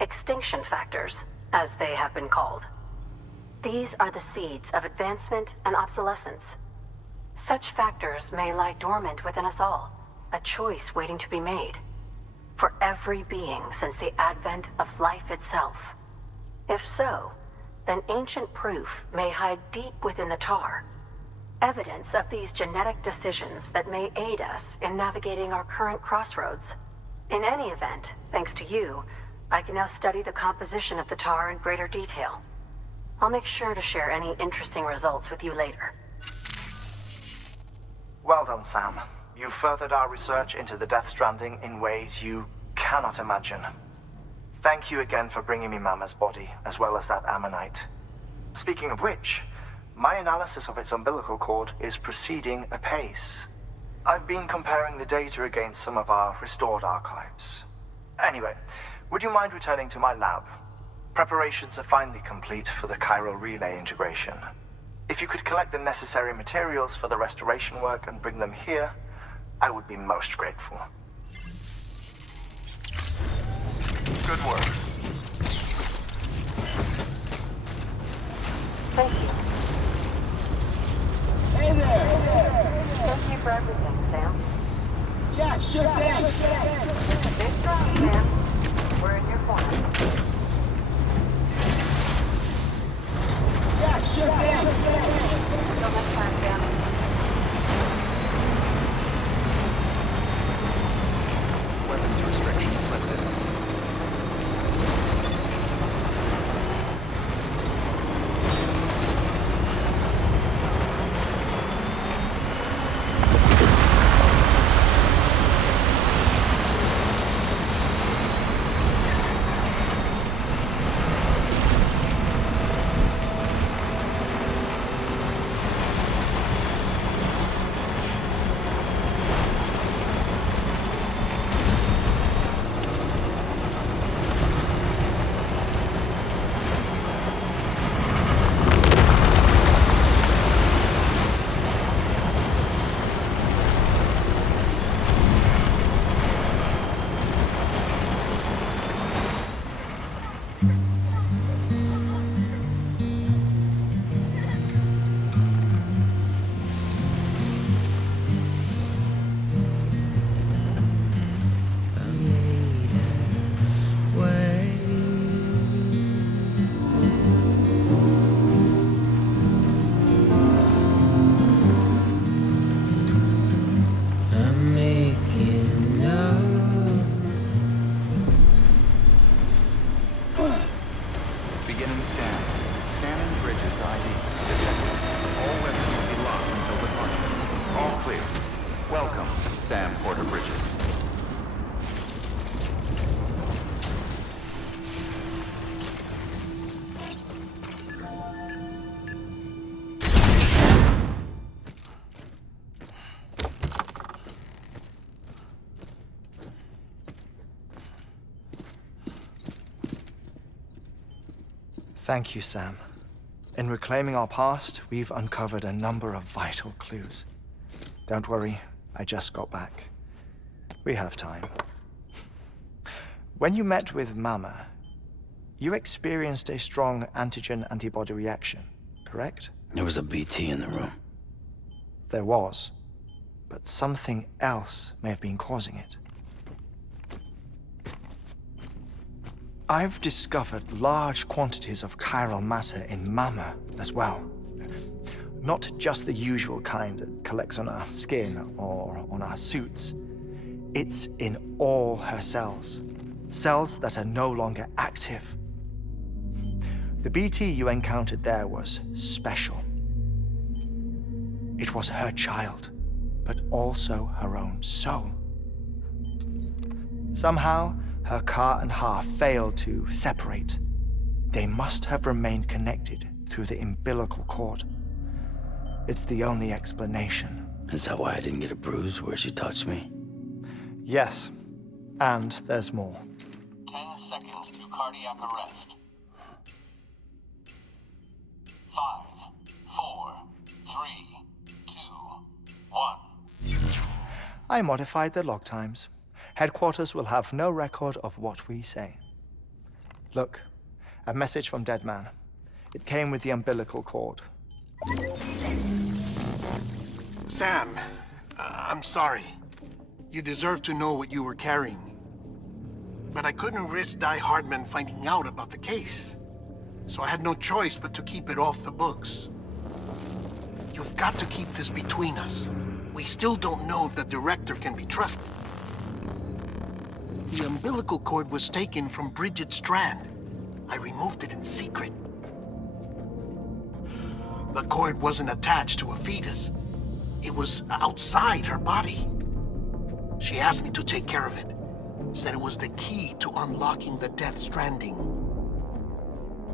Extinction factors, as they have been called. These are the seeds of advancement and obsolescence. Such factors may lie dormant within us all, a choice waiting to be made. For every being since the advent of life itself. If so, then ancient proof may hide deep within the tar. Evidence of these genetic decisions that may aid us in navigating our current crossroads. In any event, thanks to you, I can now study the composition of the tar in greater detail. I'll make sure to share any interesting results with you later. Well done, Sam. You furthered our research into the Death Stranding in ways you cannot imagine. Thank you again for bringing me Mama's body, as well as that ammonite. Speaking of which, my analysis of its umbilical cord is proceeding apace. I've been comparing the data against some of our restored archives. Anyway, would you mind returning to my lab? Preparations are finally complete for the chiral relay integration. If you could collect the necessary materials for the restoration work and bring them here, I would be most grateful. Good work. Thank you. Hey there! Thank you for everything, Sam. Yeah, sure thing! Stay strong, Sam. We're in your corner. Yeah, sure thing! Until next time, Sam. Beginning scan. Scanning bridges ID. Detected. All weapons will be locked until departure. All clear. Welcome, Sam Porter Bridges. Thank you, Sam. In reclaiming our past, we've uncovered a number of vital clues. Don't worry, I just got back. We have time. When you met with Mama, you experienced a strong antigen-antibody reaction, correct? There was a BT in the room. There was, but something else may have been causing it. I've discovered large quantities of chiral matter in Mama as well. Not just the usual kind that collects on our skin or on our suits. It's in all her cells. Cells that are no longer active. The BT you encountered there was special. It was her child, but also her own soul. Somehow, her car and half failed to separate. They must have remained connected through the umbilical cord. It's the only explanation. Is that why I didn't get a bruise where she touched me? Yes, and there's more. 10 seconds to cardiac arrest. 5, 4, 3, 2, 1. I modified the log times. Headquarters will have no record of what we say. Look, a message from Deadman. It came with the umbilical cord. Sam, I'm sorry. You deserve to know what you were carrying. But I couldn't risk HeartMan finding out about the case. So I had no choice but to keep it off the books. You've got to keep this between us. We still don't know if the director can be trusted. The umbilical cord was taken from Bridget Strand. I removed it in secret. The cord wasn't attached to a fetus. It was outside her body. She asked me to take care of it. Said it was the key to unlocking the Death Stranding.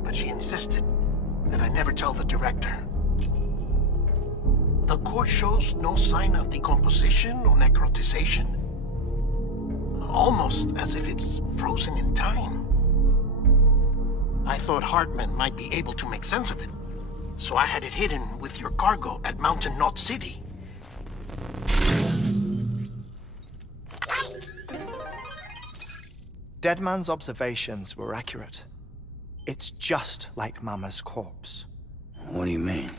But she insisted that I never tell the director. The cord shows no sign of decomposition or necrotization. Almost as if it's frozen in time. I thought HeartMan might be able to make sense of it, so I had it hidden with your cargo at Mountain Knot City. Deadman's observations were accurate. It's just like Mama's corpse. What do you mean?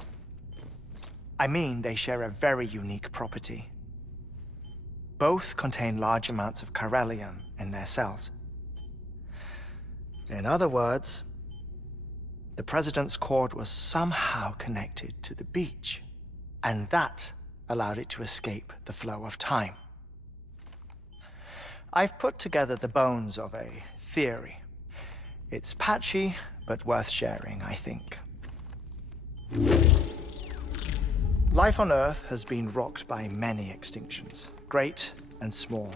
I mean, they share a very unique property. Both contain large amounts of chiralium in their cells. In other words, the President's cord was somehow connected to the beach, and that allowed it to escape the flow of time. I've put together the bones of a theory. It's patchy, but worth sharing, I think. Life on Earth has been rocked by many extinctions, great and small,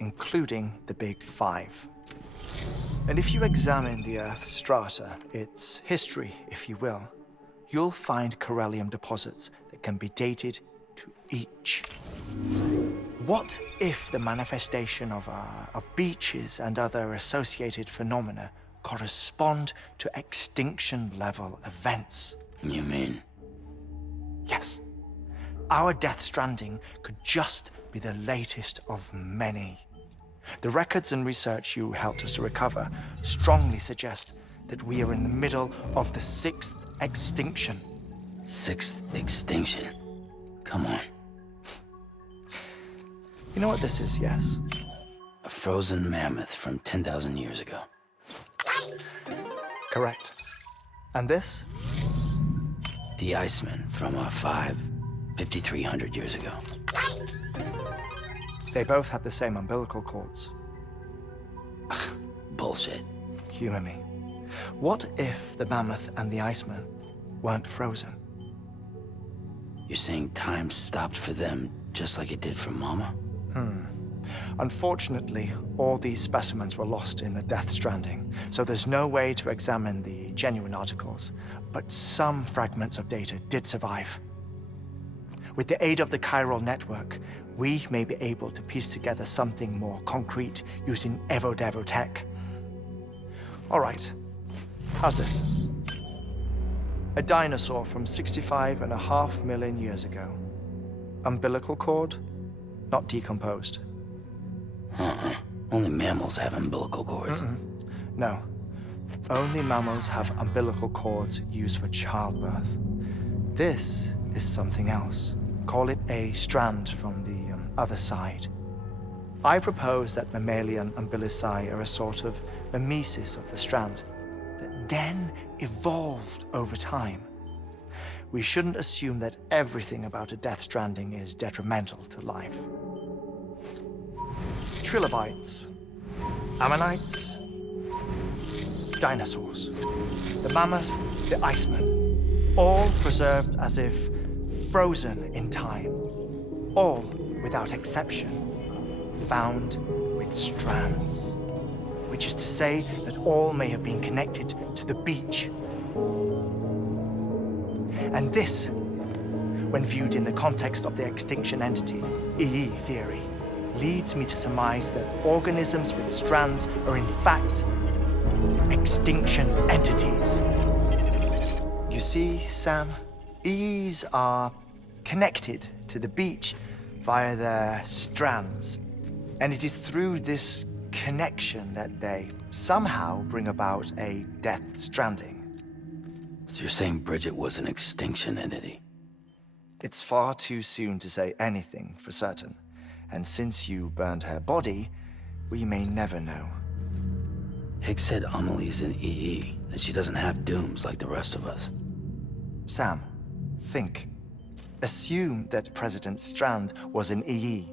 including the Big Five. And if you examine the Earth's strata, its history, if you will, you'll find chiralium deposits that can be dated to each. What if the manifestation of beaches and other associated phenomena correspond to extinction-level events? You mean? Yes. Our Death Stranding could just be the latest of many. The records and research you helped us to recover strongly suggest that we are in the middle of the 6th extinction. 6th extinction? Come on. You know what this is, yes? A frozen mammoth from 10,000 years ago. Correct. And this? The Iceman from 5,300 years ago. They both had the same umbilical cords. Bullshit. Humor me. What if the Mammoth and the Iceman weren't frozen? You're saying time stopped for them just like it did for Mama? Unfortunately, all these specimens were lost in the Death Stranding, so there's no way to examine the genuine articles, but some fragments of data did survive. With the aid of the chiral network, we may be able to piece together something more concrete using Evo-Devo tech. All right, how's this? A dinosaur from 65.5 million years ago. Umbilical cord, not decomposed. Only mammals have umbilical cords. No. Only mammals have umbilical cords used for childbirth. This is something else. Call it a strand from the other side. I propose that mammalian umbilici are a sort of mimesis of the strand that then evolved over time. We shouldn't assume that everything about a Death Stranding is detrimental to life. Trilobites, ammonites, dinosaurs, the mammoth, the Iceman, all preserved as if frozen in time, all without exception, found with strands, which is to say that all may have been connected to the beach. And this, when viewed in the context of the extinction entity, EE theory, leads me to surmise that organisms with strands are in fact extinction entities. You see, Sam, EEs are connected to the beach via their strands, and it is through this connection that they somehow bring about a Death Stranding. So you're saying Bridget was an extinction entity? It's far too soon to say anything for certain. And since you burned her body, we may never know. Higgs said Amelie's an EE, that she doesn't have dooms like the rest of us. Sam, think. Assume that President Strand was an EE.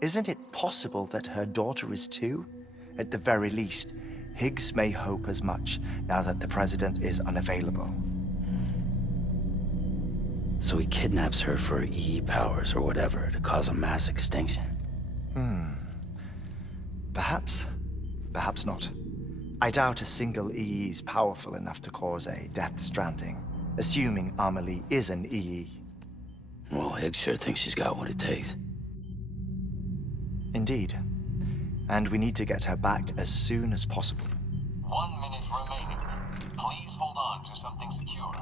Isn't it possible that her daughter is too? At the very least, Higgs may hope as much now that the President is unavailable. So he kidnaps her for EE powers or whatever to cause a mass extinction. Perhaps. Perhaps not. I doubt a single EE is powerful enough to cause a Death Stranding, assuming Amelie is an EE. Well, Higgs sure thinks she's got what it takes. Indeed. And we need to get her back as soon as possible. 1 minute remaining. Please hold on to something secure.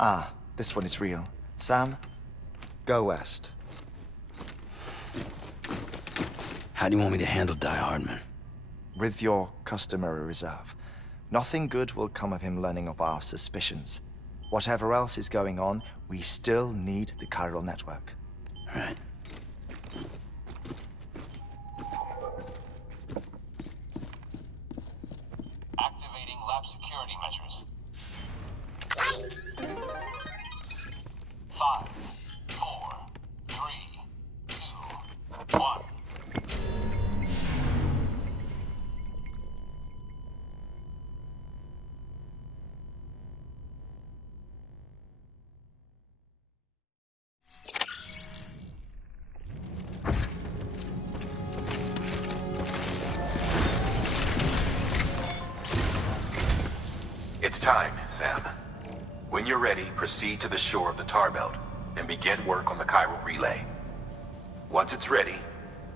Ah, this one is real. Sam, go west. How do you want me to handle HeartMan? With your customary reserve. Nothing good will come of him learning of our suspicions. Whatever else is going on, we still need the chiral network. Right. Activating lab security measures. 5, 4, 3, 2, 1. It's time, Sam. When you're ready, proceed to the shore of the tar belt and begin work on the chiral relay. Once it's ready,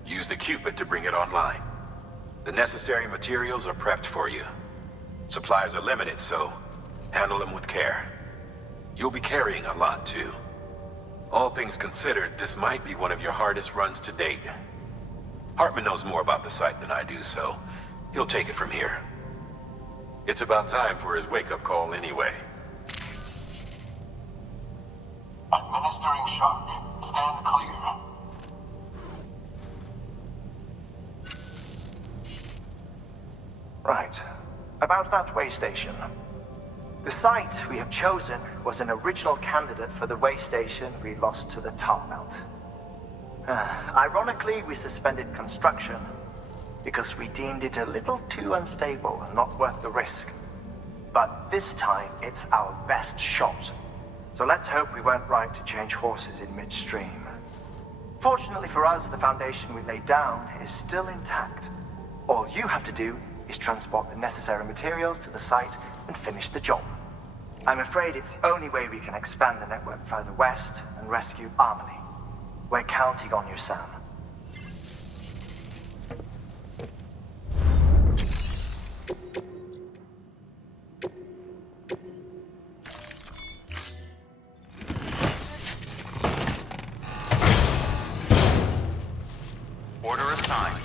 use the Cupid to bring it online. The necessary materials are prepped for you. Supplies are limited, so handle them with care. You'll be carrying a lot, too. All things considered, this might be one of your hardest runs to date. HeartMan knows more about the site than I do, so he'll take it from here. It's about time for his wake-up call anyway. Administering shock. Stand clear. Right. About that way station. The site we have chosen was an original candidate for the way station we lost to the tar belt. Ironically, we suspended construction because we deemed it a little too unstable and not worth the risk. But this time, it's our best shot. So let's hope we weren't right to change horses in midstream. Fortunately for us, the foundation we laid down is still intact. All you have to do is transport the necessary materials to the site and finish the job. I'm afraid it's the only way we can expand the network further west and rescue Harmony. We're counting on you, Sam. Order assigned.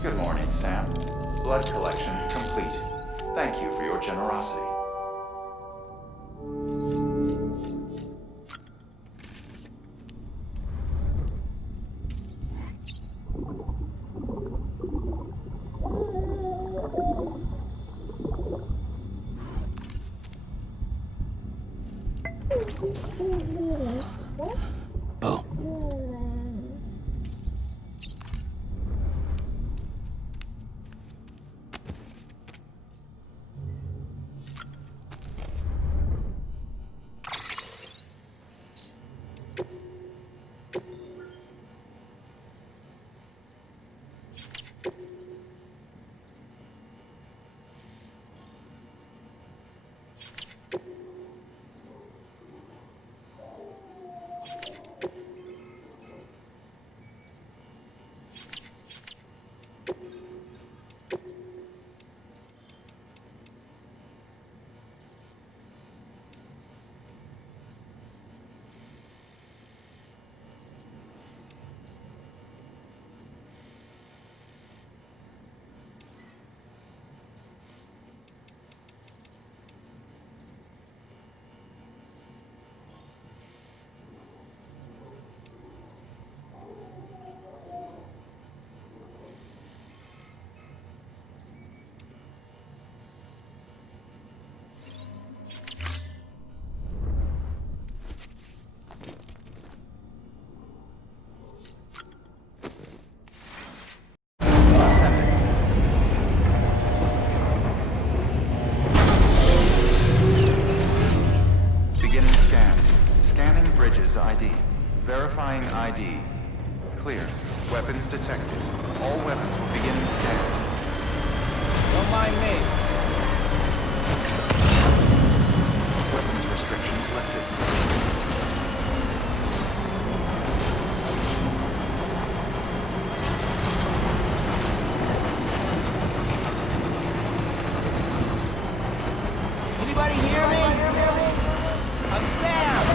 Good morning, Sam. Blood collection complete. Thank you for your generosity. Oh. ID. Verifying ID. Clear. Weapons detected. All weapons will begin scanning. Don't mind me. Weapons restrictions lifted. Anybody hear me? I'm Sam!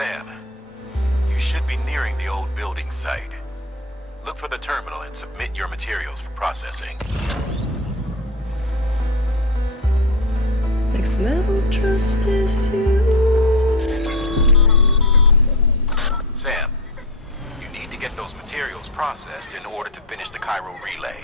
Sam, you should be nearing the old building site. Look for the terminal and submit your materials for processing. Next level trust is you. Sam, you need to get those materials processed in order to finish the Cairo relay.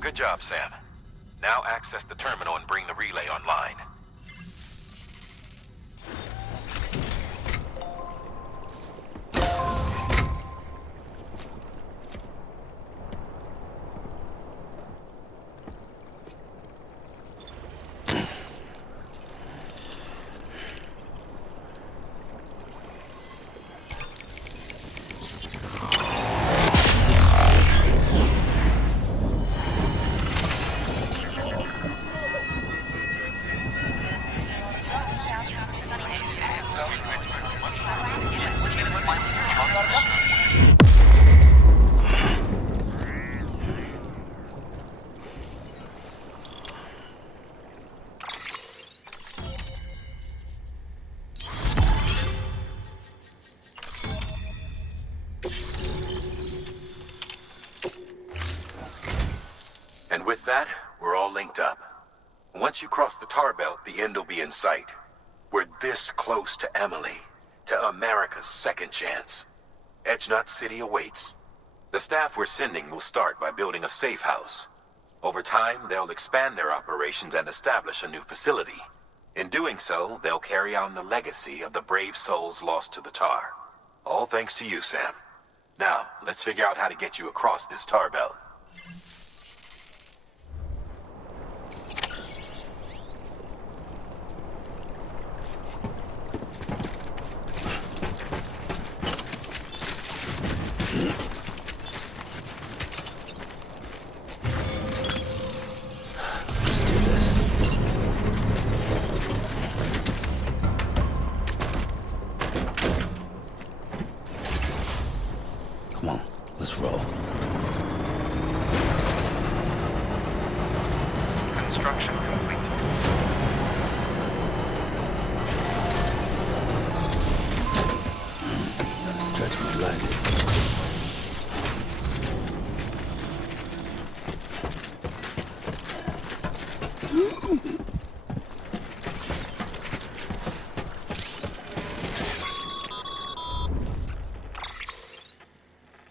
Good job, Sam. Now access the terminal and bring the relay online. And with that, we're all linked up. Once you cross the tar belt, the end will be in sight. We're this close to Emily, to America's second chance. Edgenut City awaits. The staff we're sending will start by building a safe house. Over time, they'll expand their operations and establish a new facility. In doing so, they'll carry on the legacy of the brave souls lost to the tar. All thanks to you, Sam. Now, let's figure out how to get you across this tar belt. Come on, let's roll. Construction complete. Gotta stretch my legs.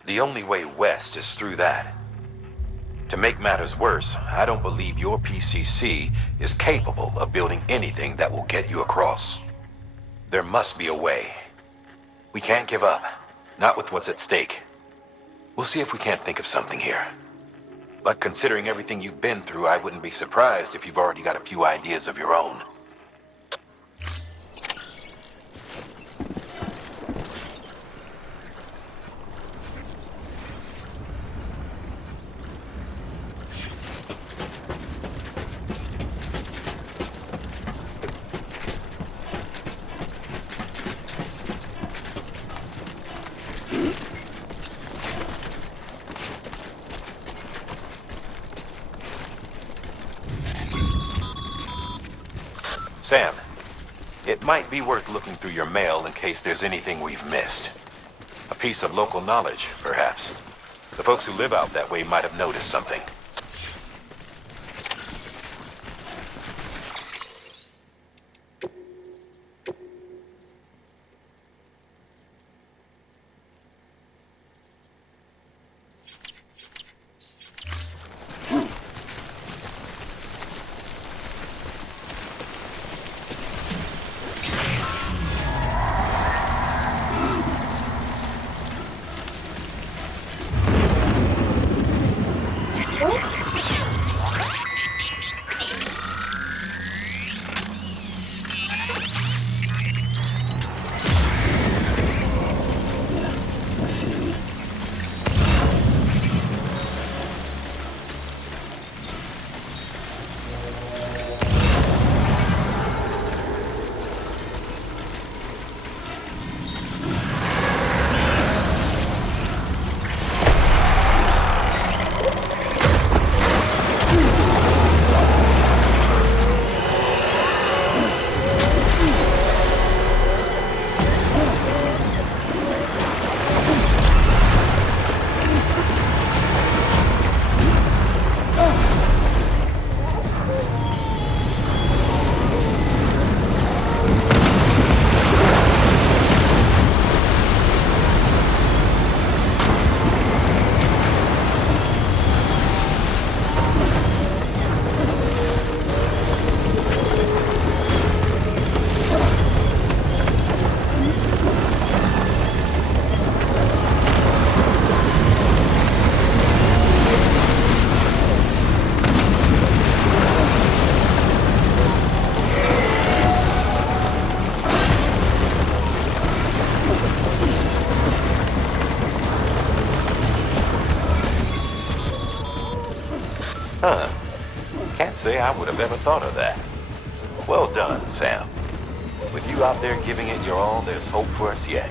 The only way west is through that. To make matters worse, I don't believe your PCC is capable of building anything that will get you across. There must be a way. We can't give up, not with what's at stake. We'll see if we can't think of something here. But considering everything you've been through, I wouldn't be surprised if you've already got a few ideas of your own. Sam, it might be worth looking through your mail in case there's anything we've missed. A piece of local knowledge, perhaps. The folks who live out that way might have noticed something. Huh. Can't say I would have ever thought of that. Well done, Sam. With you out there giving it your all, there's hope for us yet.